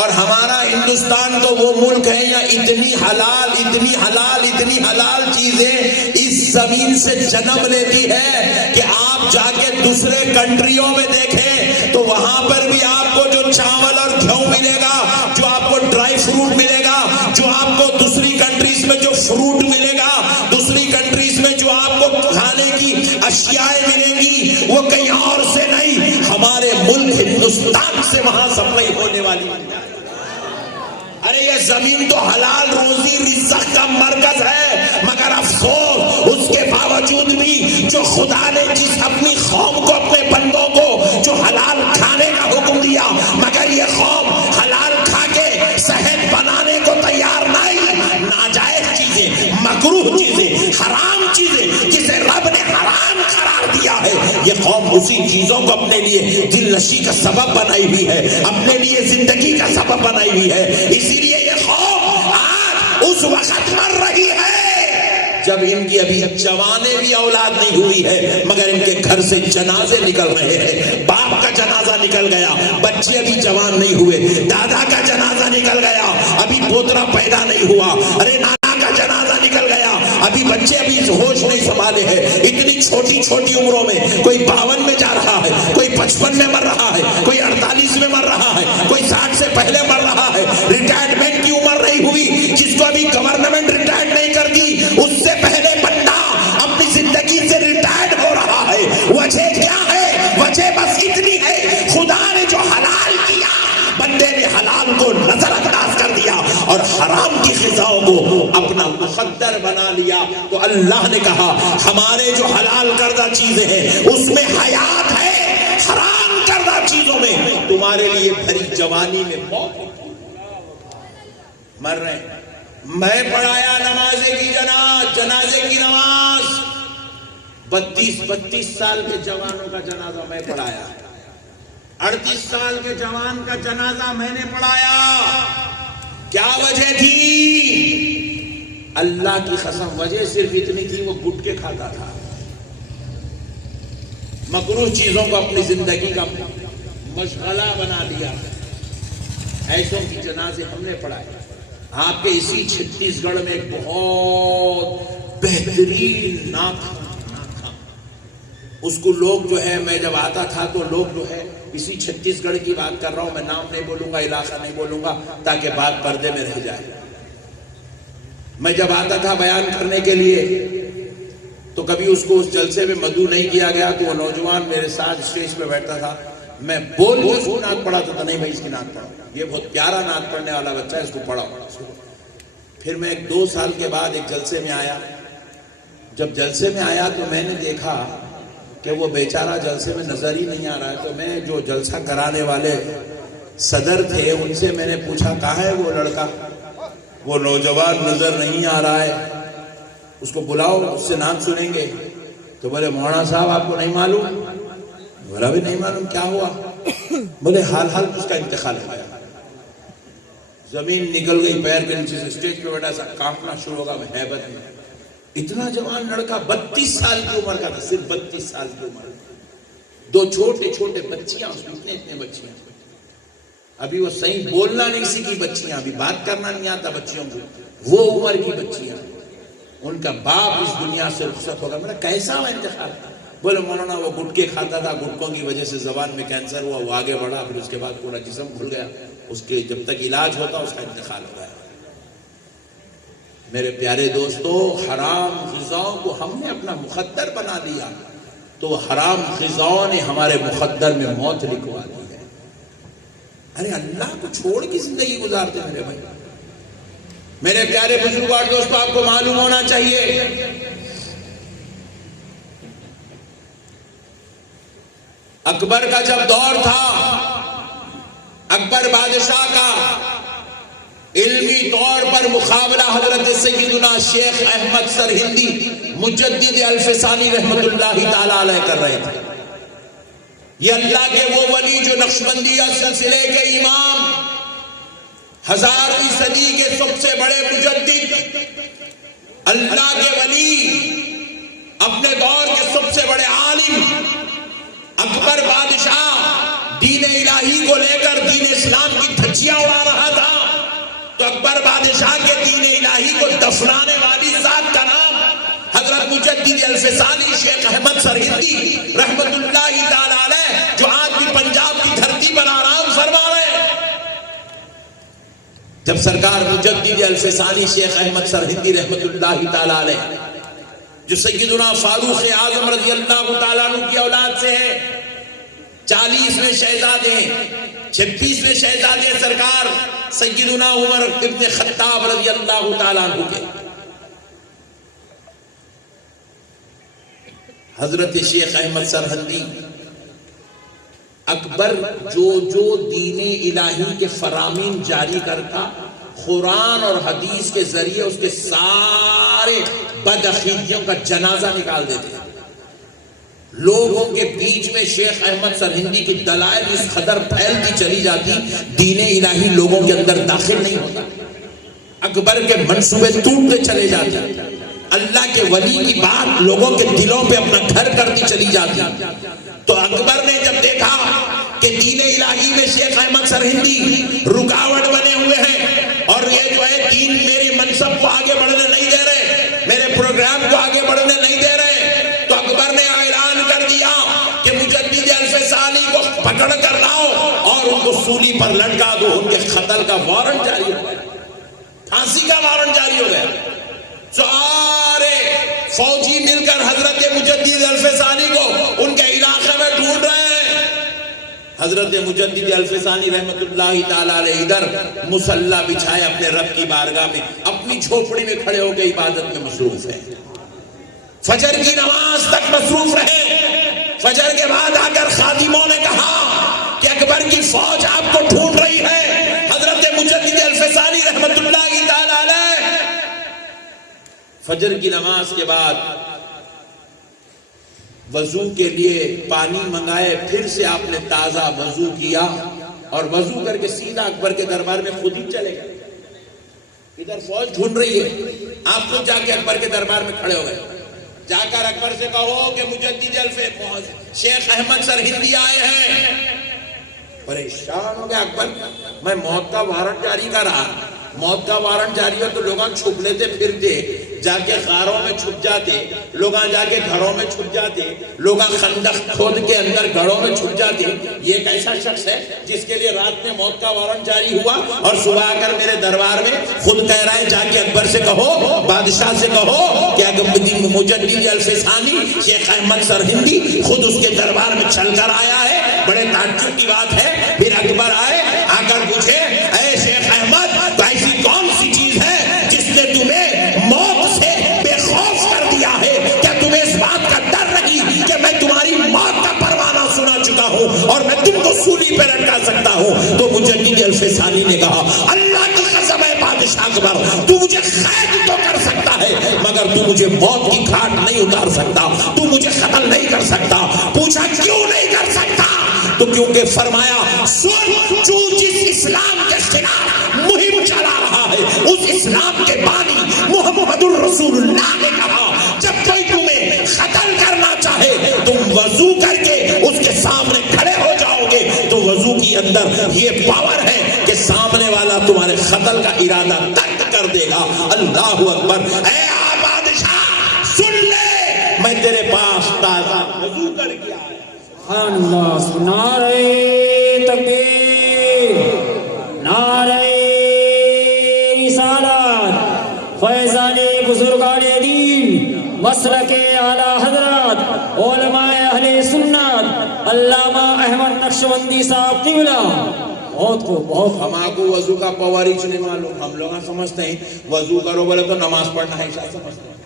اور ہمارا ہندوستان تو وہ ملک ہے یا اتنی حلال اتنی حلال اتنی حلال چیزیں اس زمین سے جنم لیتی ہے کہ آپ جا کے دوسرے کنٹریوں میں دیکھیں تو وہاں پر بھی آپ کو جو چاول اور گیہوں ملے گا، جو آپ کو ڈرائی فروٹ ملے گا، جو آپ کو دوسری کنٹریز میں جو فروٹ ملے گا، دوسری کنٹریز میں جو آپ کو کھانے کی اشیاء ملیں گی، وہ کہیں اور سے نہیں، ہمارے ملک ہندوستان سے وہاں سپلائی ہونے والی ہے۔ ارے یہ زمین تو حلال روزی رزق کا مرکز ہے، مگر افسوس اس کے باوجود بھی جو خدا نے جس اپنی قوم کو، اپنے بندوں کو جو حلال کھانے کا حکم دیا، مگر یہ قوم حلال کھا کے صحت بنانے کو تیار نہیں، ناجائز چیزیں، مکروہ چیزیں، حرام چیزیں جسے رب نے حرام قرار دیا ہے، یہ قوم اسی چیزوں کو اپنے لیے دل نشی کا سبب بنائی ہوئی ہے، اپنے لیے زندگی کا سبب بنائی ہوئی ہے۔ اسی لیے یہ قوم آج اس وقت مر رہی ہے جب ان کی ابھی جوانے بھی اولاد نہیں ہوئی ہے، مگر ان کے گھر سے جنازے نکل رہے ہیں، باپ کا جنازہ نکل گیا، بچے ابھی جوان نہیں ہوئے، دادا کا جنازہ نکل گیا، ابھی پوترا پیدا نہیں ہوا، ارے نانا کا جنازہ نکل گیا، ابھی بچے ابھی ہوش نہیں سنبھالے ہیں، اتنی چھوٹی چھوٹی عمروں میں کوئی 52 میں جا رہا ہے، کوئی 55 میں مر رہا ہے، کوئی 48 میں مر رہا ہے، کوئی 60 سے پہلے مر رہا ہے، ریٹائرمنٹ کی عمر نہیں ہوئی، جس کو ابھی گورنمنٹ ریٹائر نہیں کرتی اس سے پہلے بندہ اپنی زندگی سے ریٹائر ہو رہا ہے۔ وجہ کیا ہے؟ وجہ بس اتنی ہے، خدا نے جو حلال کیا بندے نے حلال کو نظر انداز کر دیا اور حرام کی غذاؤں کو اپنا مقدر بنا لیا۔ تو اللہ نے کہا ہمارے جو حلال کردہ چیزیں ہیں اس میں حیات ہے، حرام کردہ چیزوں میں تمہارے لیے بھری جوانی میں موت مر رہے ہیں۔ میں پڑھایا نمازے کی جنازے کی نماز، 32 سال کے جوانوں کا جنازہ میں پڑھایا، 38 سال کے جوان کا جنازہ میں نے پڑھایا۔ کیا وجہ تھی؟ اللہ کی قسم وجہ صرف اتنی تھی وہ گٹکے کھاتا تھا، مکروہ چیزوں کو اپنی زندگی کا مشغلہ بنا لیا۔ ایسوں کی جنازے ہم نے پڑھائے۔ آپ کے اسی چھتیس گڑھ میں ایک بہت بہترین نعت تھا، اس کو لوگ جو ہے، میں جب آتا تھا تو لوگ جو ہے، اسی چھتیس گڑھ کی بات کر رہا ہوں، میں نام نہیں بولوں گا، علاقہ نہیں بولوں گا تاکہ بات پردے میں رہ جائے۔ میں جب آتا تھا بیان کرنے کے لیے تو کبھی اس کو اس جلسے میں مدعو نہیں کیا گیا تو وہ نوجوان میرے ساتھ اسٹیج پہ بیٹھتا تھا، میں بول کے اس کو نعت پڑھا تو نہیں بھائی اس کی نعت پڑھا، یہ بہت پیارا نعت پڑھنے والا بچہ ہے، اس کو پڑھاؤ۔ پھر میں 2 سال کے بعد ایک جلسے میں آیا، جب جلسے میں آیا تو میں نے دیکھا کہ وہ بیچارہ جلسے میں نظر ہی نہیں آ رہا ہے، تو میں جو جلسہ کرانے والے صدر تھے ان سے میں نے پوچھا کہاں ہے وہ لڑکا، وہ نوجوان نظر نہیں آ رہا ہے، اس کو بلاؤ، اس سے نعت سنیں گے۔ تو بولے مولانا صاحب آپ کو نہیں معلوم؟ بولا بھی نہیں معلوم، کیا ہوا؟ بولے حال اس کا انتقال ہو گیا، زمین نکل گئی پیر کے نیچے سے، اسٹیج پہ بیٹھا سا کانپنا شروع ہوگا ہیبت میں۔ اتنا جوان لڑکا 32 سال کی عمر کا تھا، صرف 32 سال کی عمر، 2 چھوٹے چھوٹے بچیاں، اس میں اتنے بچیاں، ابھی وہ صحیح بولنا نہیں سیکھی بچیاں، ابھی بات کرنا نہیں آتا بچیوں کو، وہ عمر کی بچیاں، ان کا باپ اس دنیا سے رخصت ہوگا۔ میرا کیسا ہوا انتخاب؟ بولے مولانا وہ گٹکے کھاتا تھا، گٹکوں کی وجہ سے زبان میں کینسر ہوا، وہ آگے بڑھا، پھر اس کے بعد پورا جسم کھل گیا، اس کے جب تک علاج ہوتا اس کا انتقال ہو گیا۔ میرے پیارے دوستو، حرام غذاؤں کو ہم نے اپنا مقدر بنا دیا تو حرام غذاؤں نے ہمارے مقدر میں موت لکھوا دی ہے۔ ارے اللہ کو چھوڑ کی زندگی گزارتے میرے بھائی۔ میرے پیارے بزرگوں اور دوستو، آپ کو معلوم ہونا چاہیے اکبر کا جب دور تھا، اکبر بادشاہ کا علمی طور پر مقابلہ حضرت سیدنا شیخ احمد سرہندی مجدد الفسانی رحمت اللہ تعالی علیہ کر رہے تھے۔ یہ اللہ کے وہ ولی جو نقشبندیہ سلسلے کے امام، 1000ویں صدی کے سب سے بڑے مجدد، اللہ کے ولی، اپنے دور کے سب سے بڑے عالم، اکبر بادشاہ دین الہی کو لے کر دین اسلام کی دھجیاں اڑا رہا تھا، تو اکبر بادشاہ کے دین الہی کو دفنانے والی ذات کا نام حضرت مجدد الفسانی شیخ احمد سرہندی رحمت اللہ تعالی علیہ، جو آج بھی پنجاب کی دھرتی پر آرام فرما رہے ہیں۔ جب سرکار مجدد الفسانی شیخ احمد سرہندی رحمت اللہ تعالی علیہ، جو سیدنا فاروق اعظم رضی اللہ تعالیٰ عنہ کی اولاد سے ہے، 40ویں شہزادے، 26ویں شہزادے سرکار سیدنا عمر ابن خطاب رضی اللہ تعالیٰ عنہ کے، حضرت شیخ احمد سرہندی اکبر جو دین الہی کے فرامین جاری کرتا، قرآن اور حدیث کے ذریعے اس کے سارے بدعقیدیوں کا جنازہ نکال دیتے ہیں۔ لوگوں کے بیچ میں شیخ احمد سرہندی کی دلائل اس قدر پھیلتی چلی جاتی، دین الہی لوگوں کے اندر داخل نہیں ہوتا، اکبر کے منصوبے ٹوٹتے چلے جاتے، اللہ کے ولی کی بات لوگوں کے دلوں پہ اپنا گھر کرتی چلی جاتی۔ تو اکبر نے جب دیکھا کہ دین الہی میں شیخ احمد سرہندی رکاوٹ بنے ہوئے ہیں اور یہ جو ہے دین میری منصب کو آگے بڑھنے نہیں دے رہے، میرے پروگرام کو آگے بڑھنے نہیں دے رہے، تو اکبر نے اعلان کر دیا کہ مجدد الفسانی کو پکڑ کر لاؤ اور ان کو سولی پر لٹکا دو۔ ان کے قتل کا وارنٹ جاری ہو گیا، پھانسی کا وارنٹ جاری ہو گیا۔ سارے فوجی مل کر حضرت مجدد الفسانی کو ان کے علاقے میں ڈھونڈ رہے ہیں۔ حضرت مجدد الفسانی رحمت اللہ تعالی علیہ ادھر مصلی بچھائے اپنے رب کی بارگاہ میں، اپنی جھوپڑی میں کھڑے ہو کے عبادت میں مصروف ہیں، فجر کی نماز تک مصروف رہے۔ فجر کے بعد آ کر خادموں نے کہا کہ اکبر کی فوج آپ کو ڈھونڈ رہی ہے۔ حضرت مجدد الفسانی رحمت اللہ تعالی علیہ فجر کی نماز کے بعد وضو کے لیے پانی منگائے، پھر سے آپ نے تازہ وضو کیا اور وضو کر کے سیدھا اکبر کے دربار میں خود ہی چلے گئے۔ ادھر فوج ڈھونڈ رہی ہے، آپ خود جا کے اکبر کے دربار میں کھڑے ہو گئے، جا کر اکبر سے کہو کہ مجدد شیخ احمد سرہندی آئے ہیں۔ پریشان ہو گیا اکبر، میں موت کا وارنٹ جاری کر رہا، موت کا وارنٹ جاری ہو تو لوگ چھپ لیتے پھرتے، جا کے غاروں میں چھپ جاتے، لوگ جا کے گھروں میں چھپ جاتے، لوگ خندق کھود کے اندر گھروں میں چھپ جاتے۔ یہ ایک ایسا شخص ہے جس کے لیے رات میں موت کا وارنٹ جاری ہوا اور صبح آ کر میرے دربار میں خود کہہ رہا ہے جا کے اکبر سے کہو، بادشاہ سے کہو کہ مجدد الفسانی شیخ احمد سرہندی خود اس کے دربار میں چل کر آیا ہے۔ بڑے تعجب کی بات ہے، پھر اکبر آئے، آ کر پوچھے اے شیخ احمد تو ایسی کون سی چیز ہے جس نے تمہیں موت سے بے خوف کر دیا ہے؟ کیا تمہیں اس بات کا ڈر نہیں کہ میں تمہاری موت کا پروانہ سنا چکا ہوں اور میں تم کو سولی پہ لٹکا سکتا ہوں؟ تو مجدد الفسانی نے کہا اللہ کی قسم ہے بادشاہ اکبر، تو مجھے قید تو کر سکتا ہے مگر تو مجھے موت کی گھاٹ نہیں اتار سکتا، تو مجھے قتل نہیں کر سکتا۔ پوچھا کیوں نہیں کر سکتا؟ تو کیونکہ فرمایا سن، جو جس اسلام کے خلاف مہم چلا رہا ہے اس اسلام کے بانی محمد الرسول اللہ نے کہا جب کوئی تمہیں قتل کرنا چاہے تم وضو کر کے اس کے سامنے کھڑے ہو جاؤ گے، تو وضو کی اندر یہ پاور ہے کہ سامنے والا تمہارے قتل کا ارادہ ترک کر دے گا۔ اللہ اکبر۔ اے بادشاہ سن لے، میں تیرے پاس تازہ وضو کر کے آیا۔ اللہ، نعرہ تکبیر، نعرہ رسالت، فیضان بزرگان دین، مسلک اعلی حضرات علماء اہل سنت علامہ احمد نقشبندی صاحب قبلہ، بہت ہم آپ کو وضو کا پاور ہی نہیں معلوم۔ ہم لوگ سمجھتے ہیں وضو کرو بولے تو نماز پڑھنا ہے، ایسا سمجھتے ہیں۔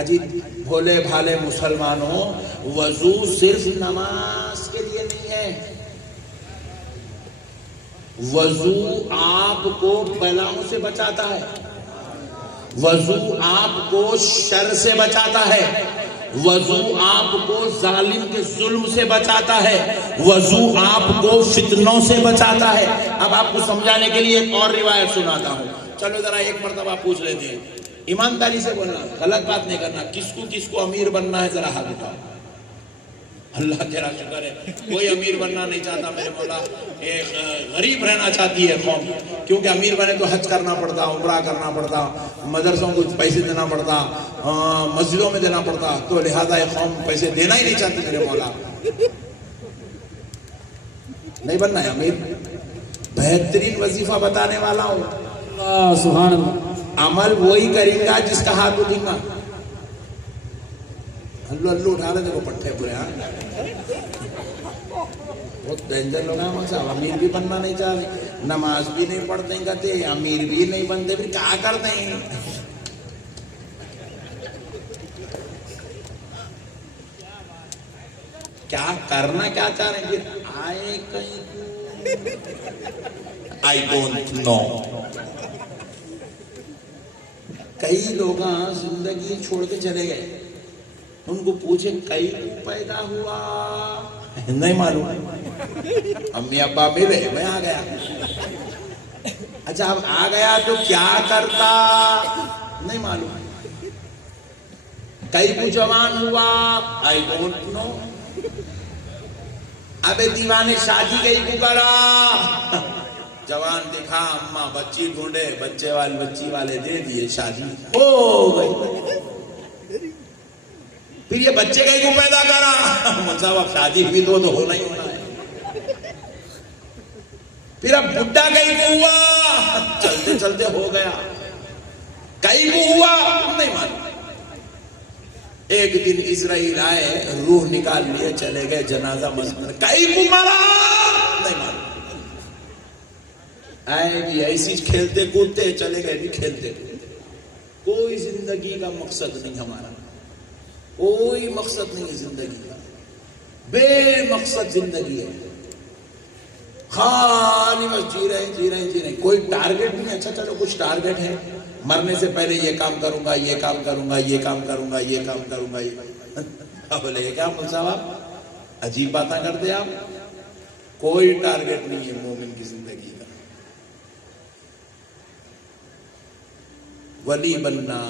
اجی بھولے بھالے مسلمانوں، وضو صرف نماز کے لیے نہیں ہے، وضو آپ کو بلاؤں سے بچاتا ہے، وضو آپ کو شر سے بچاتا ہے، وضو آپ کو ظالم کے ظلم سے بچاتا ہے، وضو آپ کو فتنوں سے بچاتا ہے۔ اب آپ کو سمجھانے کے لیے ایک اور روایت سناتا ہوں، چلو ذرا ایک مرتبہ پوچھ لیتے ہیں، ایمانداری سے بولنا، غلط بات نہیں کرنا۔ کس کو امیر بننا ہے ذرا ہاتھ اٹھاؤ۔ اللہ تیرا شکر ہے، کوئی امیر بننا نہیں چاہتا میرے مولا، ایک غریب رہنا چاہتی ہے قوم، کیونکہ امیر بنے تو حج کرنا پڑتا، عمرہ کرنا پڑتا، مدرسوں کو پیسے دینا پڑتا، مسجدوں میں دینا پڑتا، تو لہذا یہ قوم پیسے دینا ہی نہیں چاہتی میرے مولا۔ نہیں بننا ہے امیر، بہترین وظیفہ بتانے والا ہوں، سبحان اللہ۔ عمل وہی کریں گا جس کا ہاتھ اٹھیں گا۔ اللہ اللہ اٹھا رہے دیکھو پٹھے پورے، بہت ڈینجر لوگ ہیں صاحب، امیر بھی بننا نہیں چاہتے، نماز بھی نہیں پڑھتے کہتے، امیر بھی نہیں بنتے، پھر کیا کرتے ہیں؟ کیا کرنا کیا چاہ رہے ہیں؟ آئے کہیں I don't know۔ کئی لوگ زندگی چھوڑ کے چلے گئے، ان کو پوچھے کئی پیدا ہوا، نہیں معلوم، امی ابا ملے میں آ گیا۔ اچھا اب آ گیا تو کیا کرتا نہیں معلوم۔ کئی کو جوان ہوا، I don't know۔ اب دیوانے شادی کئی کو کرا، جوان دکھا اماں بچی ڈھونڈے، بچی والے دے دیے، شادی ہو گئی۔ پھر یہ بچے کہیں کو پیدا کرا، مطلب اب شادی ہوئی تو ہونا ہی ہونا ہے۔ پھر اب بڈھا کہیں کو ہوا، چلتے چلتے ہو گیا، کہیں کو ہوا نہیں معلوم۔ ایک دن اسرائیل آئے، روح نکال لیے، چلے گئے جنازہ مسجد، کہیں کو مرا نہیں معلوم۔ آئے بھی ایسی کھیلتے کودتے چلے گئے بھی کھیلتے کودتے۔ کوئی زندگی کا مقصد نہیں ہمارا، کوئی مقصد نہیں ہے زندگی کا، بے مقصد زندگی ہے، خالی بس جی رہے، کوئی ٹارگٹ نہیں۔ اچھا چلو کچھ ٹارگٹ ہے، مرنے سے پہلے یہ کام کروں گا، یہ کام کروں گا، یہ کام کروں گا، یہ کام کروں گا، یہ بولے کیا مول صاحب آپ عجیب باتیں کرتے آپ۔ کوئی ٹارگٹ نہیں ہے مومن کی زندگی کا، ولی بننا،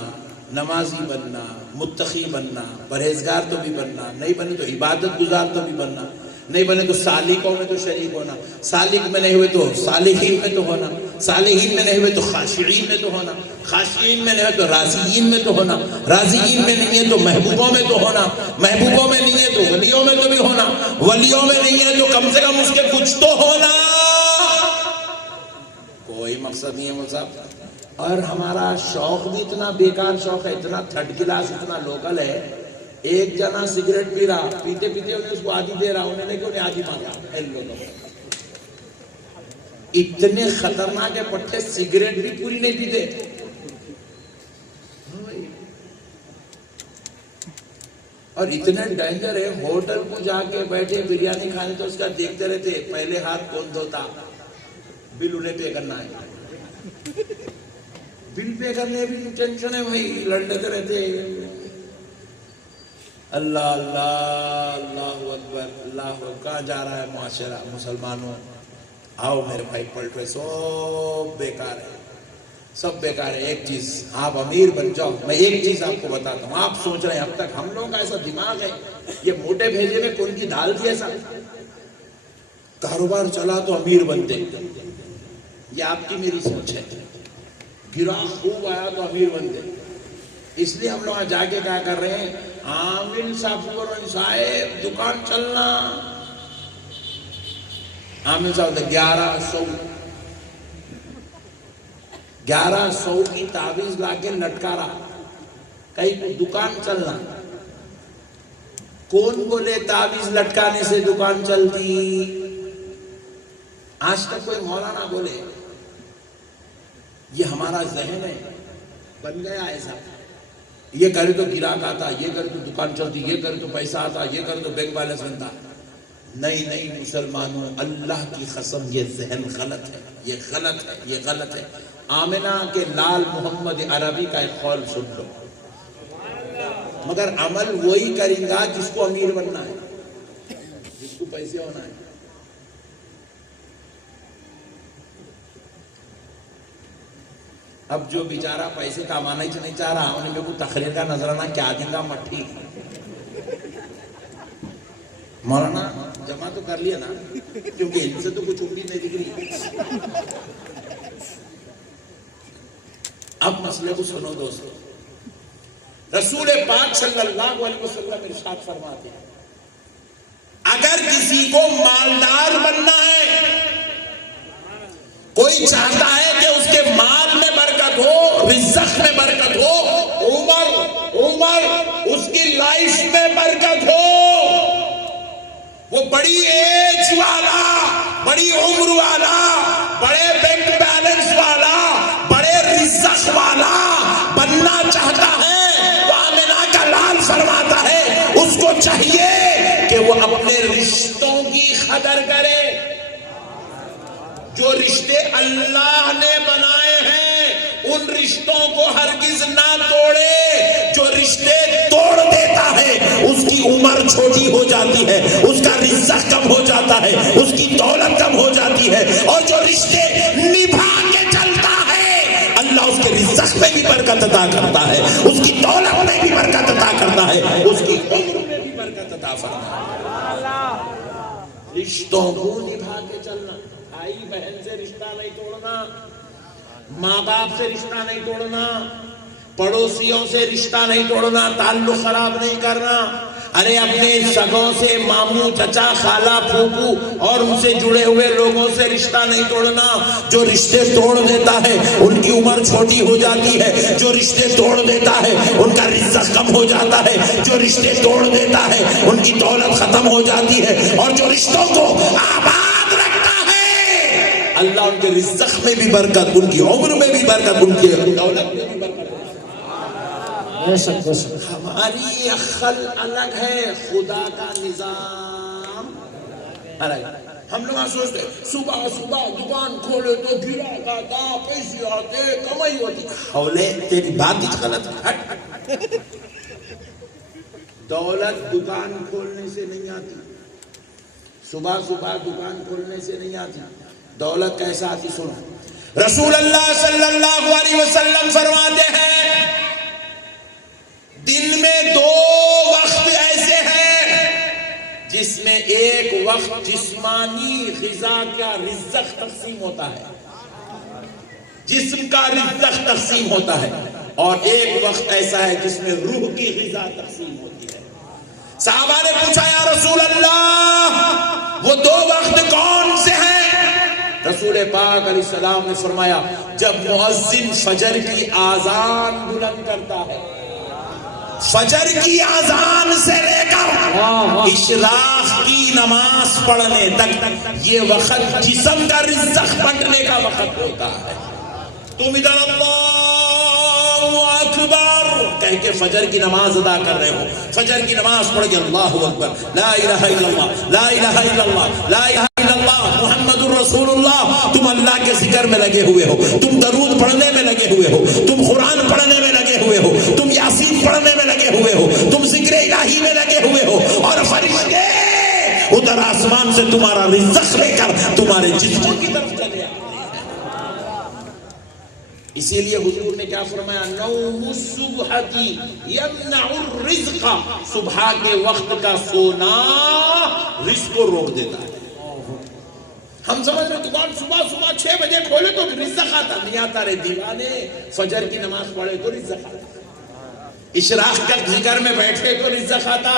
نمازی بننا، متقی بننا، پرہیزگار تو بھی بننا، نہیں بنے تو عبادت گزار تو بھی بننا، نہیں بنے تو سالکوں میں تو شریک ہونا، سالک میں نہیں ہوئے تو صالحین میں تو ہونا، صالحین میں نہیں ہوئے تو خاشعین میں تو ہونا، خاشعین میں نہیں ہوئے تو راضیین میں تو ہونا، راضیین میں نہیں ہے تو محبوبوں میں تو ہونا، محبوبوں میں نہیں ہے تو ولیوں میں تو بھی ہونا، ولیوں میں نہیں ہے تو کم سے کم اس کے کچھ تو ہونا۔ کوئی مقصد نہیں ہے مول صاحب۔ اور ہمارا شوق بھی اتنا بیکار شوق ہے، اتنا تھرڈ کلاس، اتنا لوکل ہے۔ ایک جنا سگریٹ پی رہا، پیتے پیتے انہیں اس کو آدھی دے رہا، انہیں نہیں کہ انہیں آدھی مانگا۔ اتنے خطرناک ہے پٹھے، سگریٹ بھی پوری نہیں پیتے۔ اور اتنے ڈینجر ہے، ہوٹل کو جا کے بیٹھے بریانی کھانے تو اس کا دیکھتے رہتے پہلے ہاتھ کون دھوتا، بل انہیں پے کرنا ہے، بل پے کرنے بھی ٹینشن ہے بھائی، لڑتے رہتے۔ اللہ اللہ اللہ اکبر، اللہ اکبر۔ کہاں جا رہا ہے معاشرہ مسلمانوں؟ آؤ میرے بھائی، پلٹے سب بیکار ہے، سب بیکار ہے۔ ایک چیز آپ امیر بن جاؤ، میں ایک چیز آپ کو بتاتا ہوں۔ آپ سوچ رہے ہیں اب تک ہم لوگوں کا ایسا دماغ ہے، یہ موٹے بھیجے میں کون کی دال تھی ایسا؟ کاروبار چلا تو امیر بنتے، یہ آپ کی میری سوچ ہے۔ گراہ خوب آیا تو امیر بنتے، اس لیے ہم لوگ جا کے کیا کر رہے ہیں؟ عامل صاحب صاحب دکان چلنا، عامل صاحب 1100 کی تعویذ لا کے لٹکا رہا، کہیں دکان چلنا۔ کون بولے تعویذ لٹکانے سے دکان چلتی؟ آج تک کوئی مولانا بولے؟ یہ ہمارا ذہن ہے، بن گیا ایسا، یہ کرے تو گراہک آتا، یہ کرے تو دکان چلتی، یہ کرے تو پیسہ آتا، یہ کرے تو بینک بیلنس بنتا۔ نہیں نہیں مسلمانوں، اللہ کی قسم یہ ذہن غلط ہے، یہ غلط ہے، یہ غلط ہے۔ آمنہ کے لال محمد عربی کا ایک قول سن لو، مگر عمل وہی کریں گا جس کو امیر بننا ہے، جس کو پیسے ہونا ہے۔ اب جو بیچارہ پیسے کمانا ہی نہیں چاہ رہا، انہیں میرے کو تقریر کا نظرانہ کیا دیں گا مٹھی، مولانا جمع تو کر لیا نا، کیونکہ ان سے تو کچھ امید نہیں دکھ رہی۔ اب مسئلے کو سنو دوستو، رسول پاک صلی اللہ علیہ وسلم ارشاد فرماتے ہیں اگر کسی کو مالدار بننا ہے، کوئی چاہتا ہے کہ اس کے مال میں برکت ہو، رزق میں برکت ہو، عمر اس کی لائف میں برکت ہو، وہ بڑی ایج والا، بڑی عمر والا، بڑے بینک بیلنس والا، بڑے رزق والا بننا چاہتا ہے، تو آمنہ کا لال فرماتا ہے اس کو چاہیے کہ وہ اپنے رشتوں کی قدر کرے۔ جو رشتے اللہ نے بنائے ہیں ان رشتوں کو ہرگز نہ توڑے۔ جو رشتے توڑ دیتا ہے اس کی عمر چھوٹی ہو جاتی ہے، اس کا رزق کم ہو جاتا ہے، اس کی دولت کم ہو جاتی ہے، اور جو رشتے نبھا کے چلتا ہے اللہ اس کے رزق میں بھی برکت عطا کرتا ہے، اس کی دولت میں بھی برکت عطا کرتا ہے، اس کی عمر میں بھی برکت عطا فرماتا ہے۔ رشتوں کو نبھا کے چلنا، بھائی بہن سے رشتہ نہیں توڑنا، ماں باپ سے رشتہ نہیں توڑنا، پڑوسیوں سے رشتہ نہیں توڑنا، تعلق خراب نہیں کرنا۔ ارے اپنے سگوں سے، ماموں، چچا، خالہ، پھوپھو اور ان سے جڑے ہوئے لوگوں سے رشتہ نہیں توڑنا۔ جو رشتے توڑ دیتا ہے ان کی عمر چھوٹی ہو جاتی ہے، جو رشتے توڑ دیتا ہے ان کا رزق کم ہو جاتا ہے، جو رشتے توڑ دیتا ہے ان کی دولت ختم ہو جاتی ہے، اور جو رشتوں کو آباد رکھتا ہے اللہ ان کے رزق میں بھی برکت، ان کی عمر میں بھی برکت، ان کی دولت میں بھی برکت۔ ہماری عقل الگ ہے، خدا کا نظام الگ۔ ہم لوگ سوچتے صبح صبح دکان کھولے تو گراہک آتا، پیسے آتے، کمائی ہوتی۔ حولے تیری بات ہی غلط ہے۔ دولت دکان کھولنے سے نہیں آتی، صبح صبح دکان کھولنے سے نہیں آتی۔ دولت کیسا آتی سنو، رسول اللہ صلی اللہ علیہ وسلم فرماتے ہیں دن میں 2 وقت ایسے ہیں جس میں ایک وقت جسمانی غذا کا رزق تقسیم ہوتا ہے، جسم کا رزق تقسیم ہوتا ہے، اور ایک وقت ایسا ہے جس میں روح کی غذا تقسیم ہوتی ہے۔ صحابہ نے پوچھا یا رسول اللہ وہ 2 وقت کون سے ہیں؟ رسول پاک علیہ السلام نے فرمایا جب مؤذن فجر کی آذان بلند کرتا ہے، فجر کی آذان سے لے کر اشراق کی نماز پڑھنے تک یہ وقت جسم کا رزق بانٹنے کا وقت ہوتا ہے۔ تم ادھر اللہ اکبر کہہ کے فجر کی نماز ادا کر رہے ہو، فجر کی نماز پڑھ کے اللہ اکبر، لا الہ الا اللہ، لا الہ الا اللہ، لا الہ الا اللہ محمد الرسول اللہ، تم اللہ کے ذکر میں لگے ہوئے ہو، تم درود پڑھنے میں لگے ہوئے ہو، تم قرآن پڑھنے میں لگے ہوئے ہو، تم یاسین پڑھنے میں لگے ہوئے ہو، تم ذکر الہی میں لگے ہوئے ہو، اور فرشتے ادھر آسمان سے تمہارا رزق لے کر تمہارے جسموں کی طرف چلے آتے ہیں۔ اسی لیے حضور نے کیا فرمایا؟ نوم الصبح کی یمنع الرزق، صبح کے وقت کا سونا رزق کو روک دیتا ہے۔ ہم سمجھ رہے دکان صبح 6 بجے کھولے تو رزق آتا، نہیں آتا رے دیوانے، فجر کی نماز پڑھے تو رزق آتا، اشراق کا ذکر میں بیٹھے تو رزق آتا،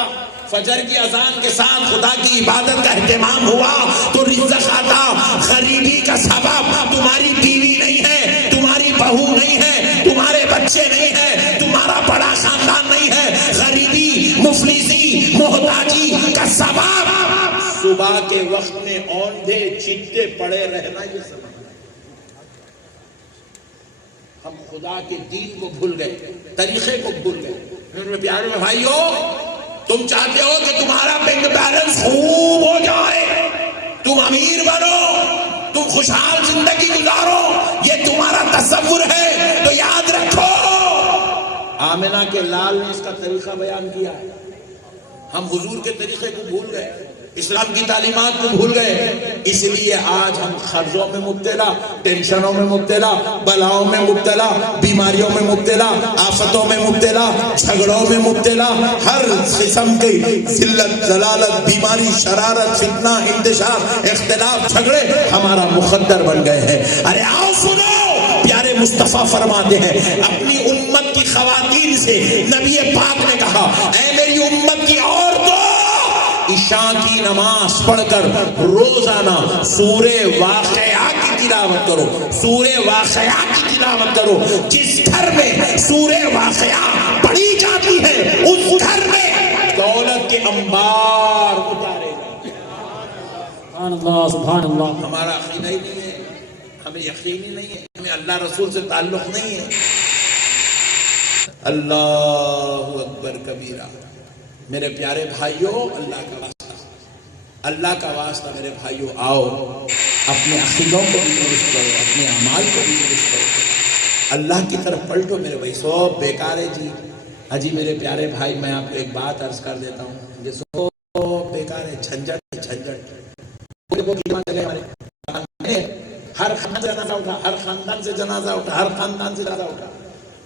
فجر کی اذان کے ساتھ خدا کی عبادت کا اہتمام ہوا تو رزق آتا۔ غریبی کا سبب تمہاری بیوی نہیں ہے، تمہاری بہو نہیں ہے، تمہارے بچے نہیں ہیں، تمہارا بڑا خاندان نہیں ہے، غریبی مفلسی محتاجی کا سبب صبح کے وقت میں اوندھے چٹے پڑے رہنا یہ سبب۔ ہم خدا کے دین کو بھول گئے، طریقے کو بھول گئے۔ میرے پیارے بھائیو، تم چاہتے ہو کہ تمہارا بینک بیلنس خوب ہو جائے، تم امیر بنو، تم خوشحال زندگی گزارو، یہ تمہارا تصور ہے تو یاد رکھو آمنہ کے لال نے اس کا طریقہ بیان کیا ہے۔ ہم حضور کے طریقے کو بھول گئے، اسلام کی تعلیمات کو بھول گئے، اس لیے آج ہم قرضوں میں مبتلا، ٹینشنوں میں مبتلا، بلاؤں میں مبتلا، بیماریوں میں مبتلا، آفتوں میں مبتلا، جھگڑوں میں مبتلا، ہر قسم کی ذلت، ضلالت، بیماری، شرارت، فتنہ، انتشار، اختلاف، جھگڑے ہمارا مقدر بن گئے ہیں۔ ارے آؤ سنو، پیارے مصطفیٰ فرماتے ہیں اپنی امت کی خواتین سے، نبی پاک نے کہا اے میری امت کی عورتوں، عشاء کی نماز پڑھ کر روزانہ سورہ واقعہ کی تلاوت کرو، سورہ واقعہ کی تلاوت کرو۔ جس گھر میں سورہ واقعہ پڑھی جاتی ہے اس گھر میں دولت کے انبار اتارے گا۔ سبحان اللہ، سبحان اللہ۔ ہمارا عقیدہ ہی نہیں ہے، ہمیں یقین ہی نہیں ہے، ہمیں اللہ رسول سے تعلق نہیں ہے۔ اللہ اکبر کبیرہ۔ میرے پیارے بھائیوں، اللہ کا واسطہ، اللہ کا واسطہ میرے بھائیوں، آؤ اپنے عقیدوں کو بھی درست کرو، اپنے اعمال کو بھی درست کرو، اللہ کی طرف پلٹو۔ میرے بھائی سب بیکار ہے جی، اجی میرے پیارے بھائی میں آپ کو ایک بات عرض کر دیتا ہوں، یہ سب بیکار ہے، جھنجٹ جھنجٹ۔ ہر خاندان سے جنازہ اٹھا، ہر خاندان سے جنازہ اٹھا، ہر خاندان سے جنازہ اٹھا۔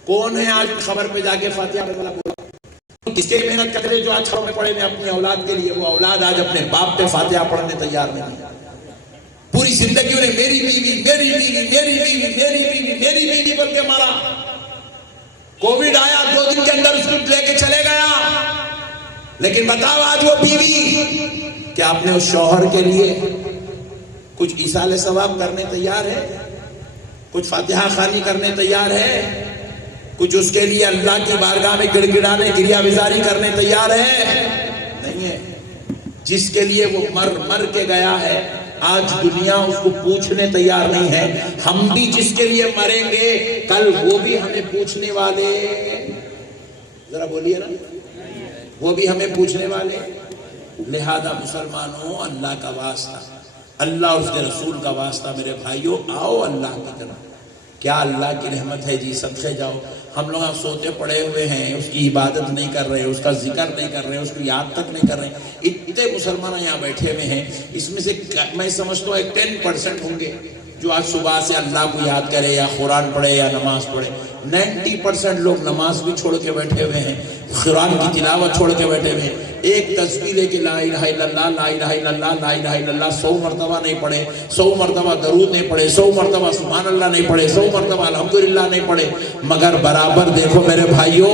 کون ہے آج خبر پہ جا کے فاتحہ والا بولا؟ کس کے محنت کر رہے جو آج خبر میں پڑے میں اپنی اولاد کے لیے، وہ اولاد آج اپنے باپ پہ فاتحہ پڑھنے تیار نہیں۔ پوری زندگی انہیں میری بیوی میری بیوی میری بیوی میری بیوی میری بیوی بول کے مارا۔ کووڈ آیا، 2 دن کے اندر اسکرپٹ لے کے چلے گیا، لیکن بتاؤ آج وہ بیوی کیا اپنے اس شوہر کے لیے کچھ ایصال ثواب کرنے تیار ہے؟ کچھ فاتحہ خوانی کرنے تیار ہے؟ کچھ اس کے لیے اللہ کی بارگاہ میں گڑ گڑانے گریا وزاری کرنے تیار ہے؟ نہیں ہے۔ جس کے لیے وہ مر کے گیا ہے آج دنیا اس کو پوچھنے تیار نہیں ہے۔ ہم بھی جس کے لیے مریں گے کل وہ بھی ہمیں پوچھنے والے، ذرا بولیے نا، وہ بھی ہمیں پوچھنے والے۔ لہذا مسلمانوں، اللہ کا واسطہ، اللہ اور اس کے رسول کا واسطہ میرے بھائیوں، آؤ اللہ کی طرف۔ کیا اللہ کی رحمت ہے جی، صدقے جاؤ۔ ہم لوگ سوتے پڑے ہوئے ہیں، اس کی عبادت نہیں کر رہے، اس کا ذکر نہیں کر رہے، اس کو یاد تک نہیں کر رہے۔ اتنے مسلمان یہاں بیٹھے ہوئے ہیں، اس میں سے میں سمجھتا ہوں 10% ہوں گے جو آج صبح سے اللہ کو یاد کرے یا قرآن پڑھے یا نماز پڑھے، 90% لوگ نماز بھی چھوڑ کے بیٹھے ہوئے ہیں، قرآن کی تلاوت چھوڑ کے بیٹھے ہوئے ہیں، ایک تسبیح لے کے لا الہ الا اللہ لا الہ الا اللہ لا الہ الا اللہ 100 مرتبہ نہیں پڑھے، 100 مرتبہ درود نہیں پڑھے، 100 مرتبہ سبحان اللہ نہیں پڑھے، 100 مرتبہ الحمدللہ نہیں پڑھے، مگر برابر دیکھو میرے بھائیوں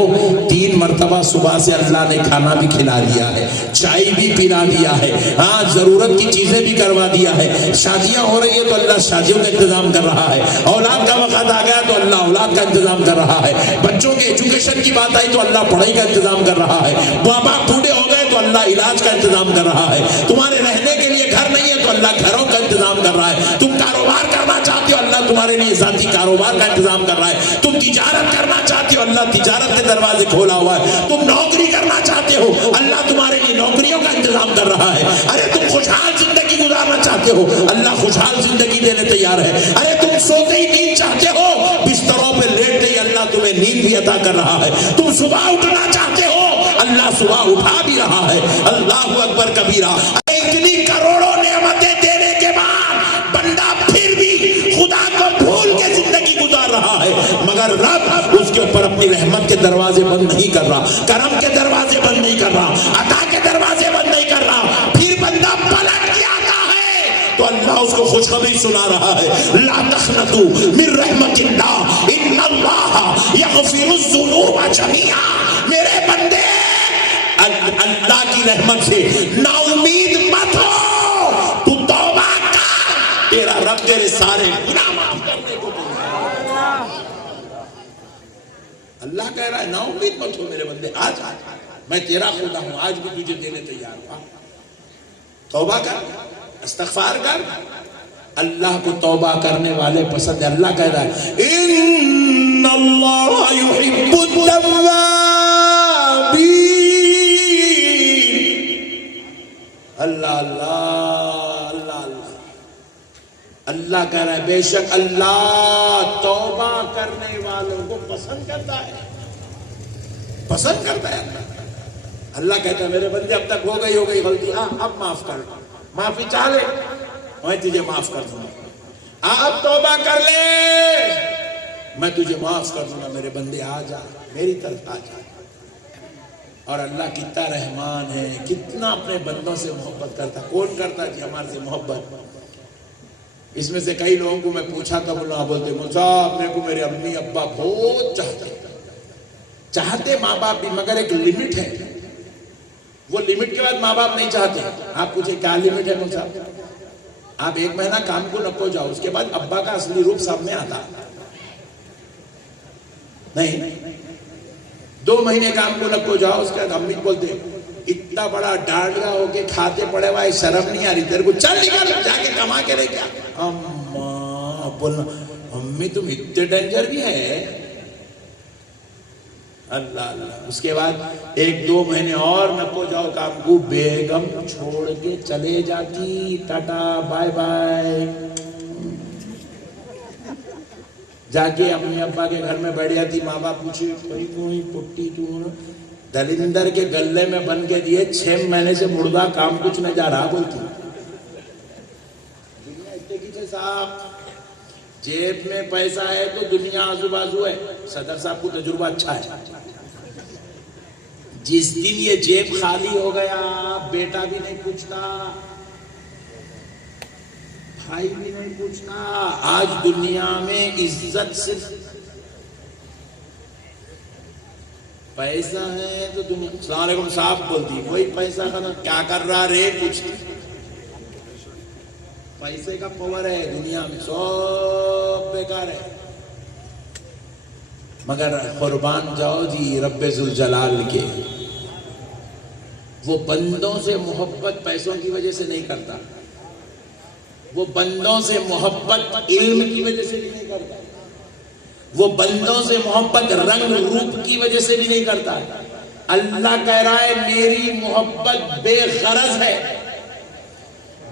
3 مرتبہ صبح سے اللہ نے کھانا بھی کھلا دیا ہے، چائے بھی پلا دیا ہے، ہاں ضرورت کی چیزیں بھی کروا دیا ہے، شادیاں ہو رہی ہے تو اللہ شادیوں کا انتظام کر رہا ہے، اولاد کا وقت آ گیا تو اللہ اولاد کا انتظام کر رہا ہے، بچوں کے ایجوکیشن کی بات آئی تو اللہ پڑھائی کا انتظام کر رہا ہے، ماں باپ بوڑھے ہو گئے تو اللہ علاج کا انتظام کر رہا ہے، تمہارے رہنے کے لیے گھر نہیں ہے تو اللہ گھروں کا انتظام کر رہا ہے، تم کاروبار کرنا چاہتے ہو اللہ تمہارے لیے ذاتی کاروبار کا انتظام کر رہا ہے، تم تجارت کرنا چاہتے ہو اللہ تجارت کے دروازے کھولا ہوا ہے، تم نوکری کرنا چاہتے ہو اللہ تمہارے لیے نوکریوں کا انتظام کر رہا ہے، ارے تم خوشحال زندگی گزارنا چاہتے ہو اللہ خوشحال زندگی دینے تیار ہے، ارے تم سوتے ہی نیند چاہتے ہو بستروں پہ لیٹتے ہی اللہ تمہیں نیند بھی عطا کر رہا ہے، تم صبح اٹھنا چاہتے ہو اللہ صبح اٹھا بھی رہا ہے، اللہ اکبر کبیرہ، اتنی کروڑوں نعمتیں دینے کے بعد بندہ پھر بھی خدا کو بھول کے زندگی گزار رہا ہے، مگر رب اس کے اوپر اپنی رحمت کے دروازے بند نہیں کر رہا، کرم کے دروازے بند نہیں کر رہا، عطا کے دروازے بند نہیں کر رہا، پھر بندہ پلٹ کے آتا ہے تو اللہ اس کو خوشخبری سنا رہا ہے، لا تقنطوا من رحمت اللہ ان اللہ یغفر الذنوب جميعا، میرے بندے اللہ کی رحمت سے نا امید مت ہو، تو توبہ کر، تیرا رب تیرے سارے گناہ معاف کرنے کو اللہ کہہ رہا ہے نا امید مت ہو میرے بندے، آج میں تیرا خدا ہوں، آج بھی تجھے دینے تیار ہوں، توبہ کر، استغفار کر، اللہ کو توبہ کرنے والے پسند ہے، اللہ کہہ رہا ہے ان اللہ یحب التوابین، اللہ اللہ اللہ اللہ اللہ کہہ رہا ہے بے شک اللہ توبہ کرنے والوں کو پسند کرتا ہے، پسند کرتا ہے اللہ کہتا ہے میرے بندے اب تک ہو گئی غلطی، ہاں اب معاف کر، معافی چاہ لے میں تجھے معاف کر دوں گا، اب توبہ کر لے میں تجھے معاف کر دوں گا، میرے بندے آ جا میری طرف آ جا، اور اللہ کتنا رحمان ہے، کتنا اپنے بندوں سے محبت کرتا، کون کرتا جی ہمارے سے محبت، اس میں سے کئی لوگوں کو میں پوچھا تھا بولتے صاحب میرے کو میرے امی ابا بہت چاہتے ماں باپ بھی، مگر ایک لمٹ ہے، وہ لمٹ کے بعد ماں باپ نہیں چاہتے، آپ پوچھے کیا لمٹ ہے صاحب، آپ 1 مہینہ کام کو نکو جاؤ اس کے بعد ابا کا اصلی روپ سامنے آتا نہیں، 2 مہینے کام کو نکو جاؤ اس کے بعد امی بولتے اتنا بڑا ڈانڈا ہو کے کھاتے پڑے ہوا شرم نہیں آ رہی تیرے کو، چل نکل جا کے کما کے لے کیا، اماں بولنا امی تم اتنے ڈینجر بھی ہے، اللہ اللہ، اس کے بعد 1-2 مہینے اور نکو جاؤ کام کو، بیگم چھوڑ کے چلے جاتی، ٹاٹا بائے بائے، جا کے امی ابا کے گھر میں بیٹھ جاتی، ماں باپ پوچھے کوئی پٹی تو دلندر کے گلے میں بن کے دیے 6 مہینے سے مردہ کام کچھ نہ جا رہا، بولتی دنیا اتنے کی صاحب جیب میں پیسہ ہے تو دنیا آزو بازو ہے، صدر صاحب کو تجربہ اچھا ہے، جس دن یہ جیب خالی ہو گیا بیٹا بھی نہیں پوچھتا، بھائی بھی نہیں پوچھتا، آج دنیا میں عزت صرف پیسہ ہے تو دنیا، السلام علیکم صاحب بولتی، وہی پیسہ کا کیا کر رہا رے پوچھتی، پیسے کا پاور ہے دنیا میں، سب بیکار ہے، مگر قربان جاؤ جی رب ذوالجلال کے، وہ بندوں سے محبت پیسوں کی وجہ سے نہیں کرتا، وہ بندوں سے محبت علم کی وجہ سے بھی نہیں کرتا، وہ بندوں سے محبت رنگ روپ کی وجہ سے بھی نہیں کرتا، اللہ کہہ رہا ہے میری محبت بے غرض ہے،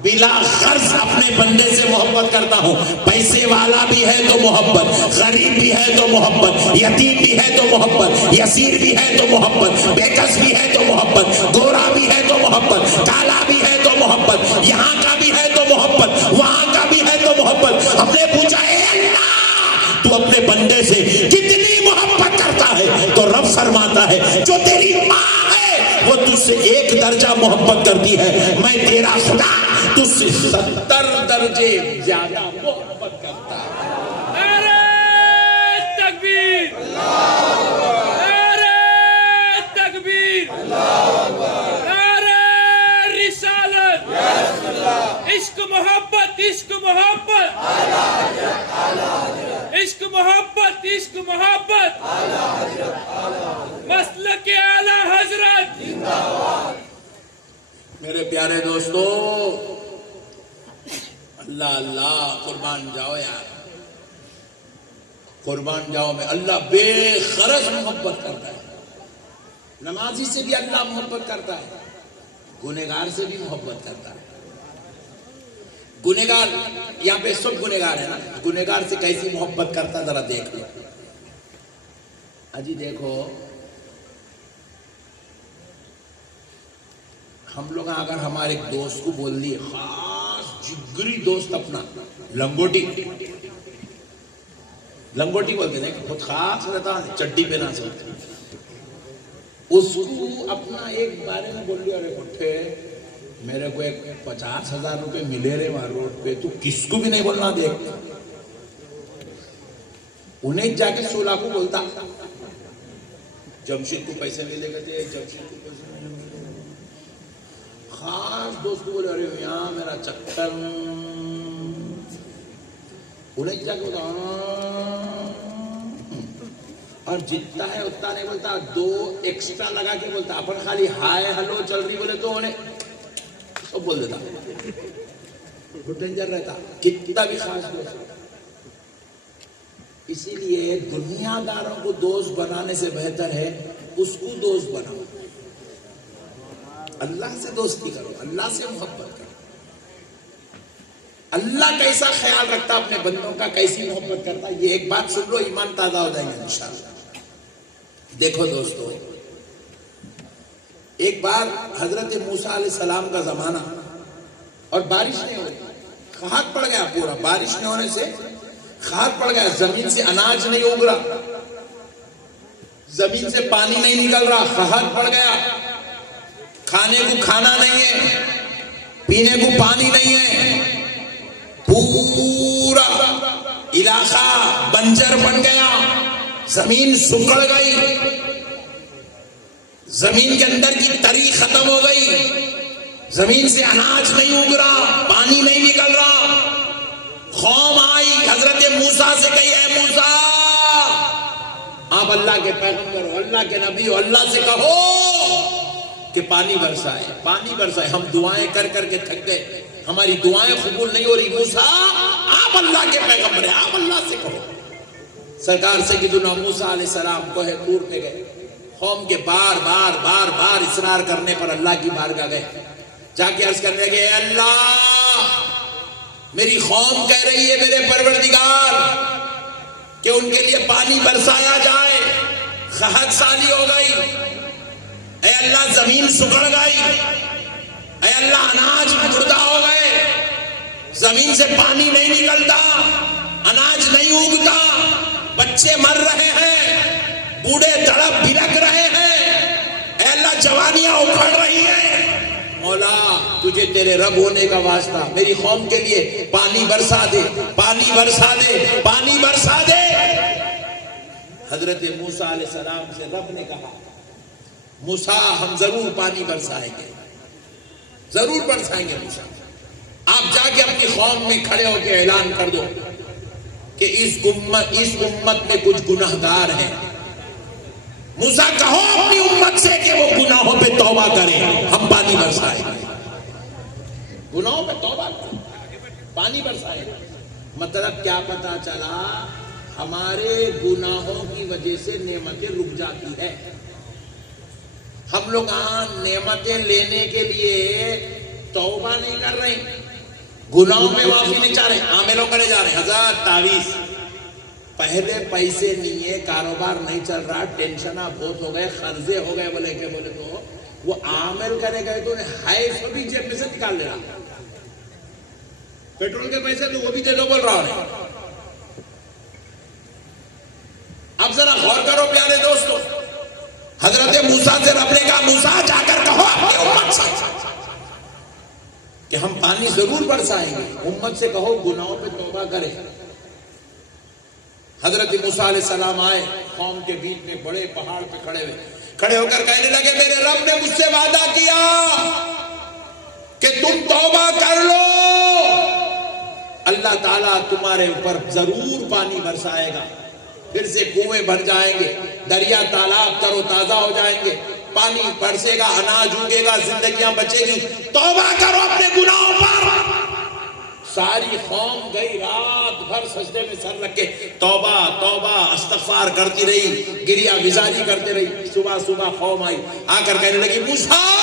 بلا غرض اپنے بندے سے محبت کرتا ہوں، پیسے والا بھی ہے تو محبت، غریب بھی ہے تو محبت، یتیم بھی ہے تو محبت، یسیر بھی ہے تو محبت، بےکس بھی ہے تو محبت، گورا بھی ہے تو محبت، کالا بھی ہے تو محبت، یہاں کا بھی ہے تو محبت، وہاں کا بھی ہے تو محبت، ہم نے 1 درجہ محبت کرتی ہے، میں تیرا خدا تجھ سے 70 درجے زیادہ محبت کرتا ہے۔ نعرہ تکبیر، نعرہ تکبیر، نعرہ رسالت، عشق محبت، عشق محبت، عشق محبت، عشق محبت، مسلک اعلی حضرت۔ میرے پیارے دوستو، اللہ اللہ قربان جاؤ یار، قربان جاؤ میں۔ اللہ بے غرض محبت کرتا ہے، نمازی سے بھی اللہ محبت کرتا ہے، گنہگار سے بھی محبت کرتا ہے۔ گنہگار، یہاں پہ سب گنہگار ہیں نا، گنہگار سے کیسی محبت کرتا ذرا دیکھ لو۔ اجی دیکھو، ہم لوگ اگر ہمارے ایک دوست کو بول دیے، خاص جگری دوست اپنا، لنگوٹی، لنگوٹی بولتے ہیں، بہت خاص رہتا ہے، چڈی پہنا سے، اس کو اپنا ایک بارے میں بول دیا، ارے اٹھے میرے کو ایک 50,000 روپے ملے رہے وہاں روڈ پہ، تو کس کو بھی نہیں بولنا، دیکھ انہیں جا کے 16 کو بولتا، جمشید کو پیسے ملے گا تھے، جمشید کو پیسے ملے گا، خاص دوست کو بولے ارے یہاں میرا چکر، انہیں جا کے بولتا، اور جتنا ہے اتنا نہیں بولتا، 2 ایکسٹرا لگا کے بولتا، اپن خالی ہائے ہلو چل رہی بولے تو انہیں سب بول دیتا، ڈینجر رہتا، کتنا بھی خاص دوست۔ اسی لیے دنیا داروں کو دوست بنانے سے بہتر ہے اس کو دوست بناؤ، اللہ سے دوستی کرو، اللہ سے محبت کرو۔ اللہ کیسا خیال رکھتا اپنے بندوں کا، کیسی محبت کرتا، یہ ایک بات سن لو، ایمان تازہ ہو جائیں گے انشاءاللہ۔ دیکھو دوستو، ایک بار حضرت موسیٰ علیہ السلام کا زمانہ، اور بارش نہیں ہو رہی، قحط پڑ گیا پورا، بارش نہیں ہونے سے قحط پڑ گیا، زمین سے اناج نہیں اگ رہا، زمین سے پانی نہیں نکل رہا، قحط پڑ گیا، کھانے کو کھانا نہیں ہے، پینے کو پانی نہیں ہے، پورا علاقہ بنجر بن گیا، زمین سکڑ گئی، زمین کے اندر کی تری ختم ہو گئی، زمین سے اناج نہیں اگ رہا، پانی نہیں نکل رہا۔ قوم آئی، حضرت موسیٰ سے کہی، اے موسیٰ، آپ اللہ کے پیغمبر ہو، اللہ کے نبی ہو، اللہ سے کہو کہ پانی برسائے، پانی برسائے، ہم دعائیں کر کر کے تھک گئے، ہماری دعائیں قبول نہیں ہو رہی، موسیٰ آپ اللہ کے پیغمبر ہیں، آپ اللہ سے کہو۔ سرکار سیدنا موسیٰ علیہ السلام کوہ طور پہ گئے، قوم کے بار بار بار بار اصرار کرنے پر اللہ کی بارگاہ گئے، جا کے عرض کرنے لگے، اے اللہ، میری قوم کہہ رہی ہے میرے پروردگار کہ ان کے لیے پانی برسایا جائے، قحط سالی ہو گئی، اے اللہ زمین سکڑ گئی، اے اللہ اناج مردہ ہو گئے، زمین سے پانی نہیں نکلتا، اناج نہیں اگتا، بچے مر رہے ہیں، بوڑھے تڑپ بھڑک رہے ہیں، اے اللہ جوانیاں اکھڑ رہی ہیں، مولا تجھے تیرے رب ہونے کا واسطہ میری قوم کے لیے پانی برسا دے، پانی برسا دے، پانی برسا دے۔ حضرت موسیٰ علیہ السلام سے رب نے کہا، موسیٰ ہم ضرور پانی برسائیں گے، ضرور برسائیں گے موسیٰ، آپ جا کے اپنی قوم میں کھڑے ہو کے اعلان کر دو کہ اس امت میں کچھ گناہگار ہیں، موسیٰ کہو اپنی امت سے کہ وہ گناہوں پہ توبہ کریں، ہم پانی برسائیں گے، گناہوں پہ توبہ کریں، پانی برسائیں گے۔ مطلب کیا پتا چلا، ہمارے گناہوں کی وجہ سے نعمتیں رک جاتی ہے، ہم لوگ نعمتیں لینے کے لیے توبہ نہیں کر رہے، گناہوں میں معافی نہیں چاہ رہے، عاملوں کرے جا رہے ہیں، حضرت تعویذ، پہلے پیسے نہیں ہے، کاروبار نہیں چل رہا، ٹینشن بہت ہو گئے، قرضے ہو گئے، بولے تو وہ عامل کرے گئے تو انہیں ہائی سو بھی جیب میں سے نکال لے رہا، پیٹرول کے پیسے تو وہ بھی دے دو بول رہا ہے۔ اب ذرا غور کرو پیارے دوستو، حضرت موسیٰ سے رب نے کہا، موسیٰ جا کر کہو اپنی امت کہ ہم پانی ضرور برسائیں گے. امت سے کہو گناہوں پہ توبہ کرے. حضرت موسیٰ علیہ السلام آئے قوم کے بیچ میں بڑے پہاڑ پہ کھڑے ہو کر کہنے لگے میرے رب نے مجھ سے وعدہ کیا کہ تم توبہ کر لو، اللہ تعالیٰ تمہارے اوپر ضرور پانی برسائے گا، پھر سے کنویں بھر جائیں گے، دریا تالاب تر و تازہ ہو جائیں گے، پانی برسے گا، اناج اگے گا، زندگیاں بچے گی، توبہ کرو اپنے گناہوں پر. ساری قوم گئی رات بھر سجدے میں سر رکھ کے توبہ توبہ استغفار کرتی رہی، گریہ گزاری کرتے رہی. صبح قوم آئی، آ کر کہنے لگی موسیٰ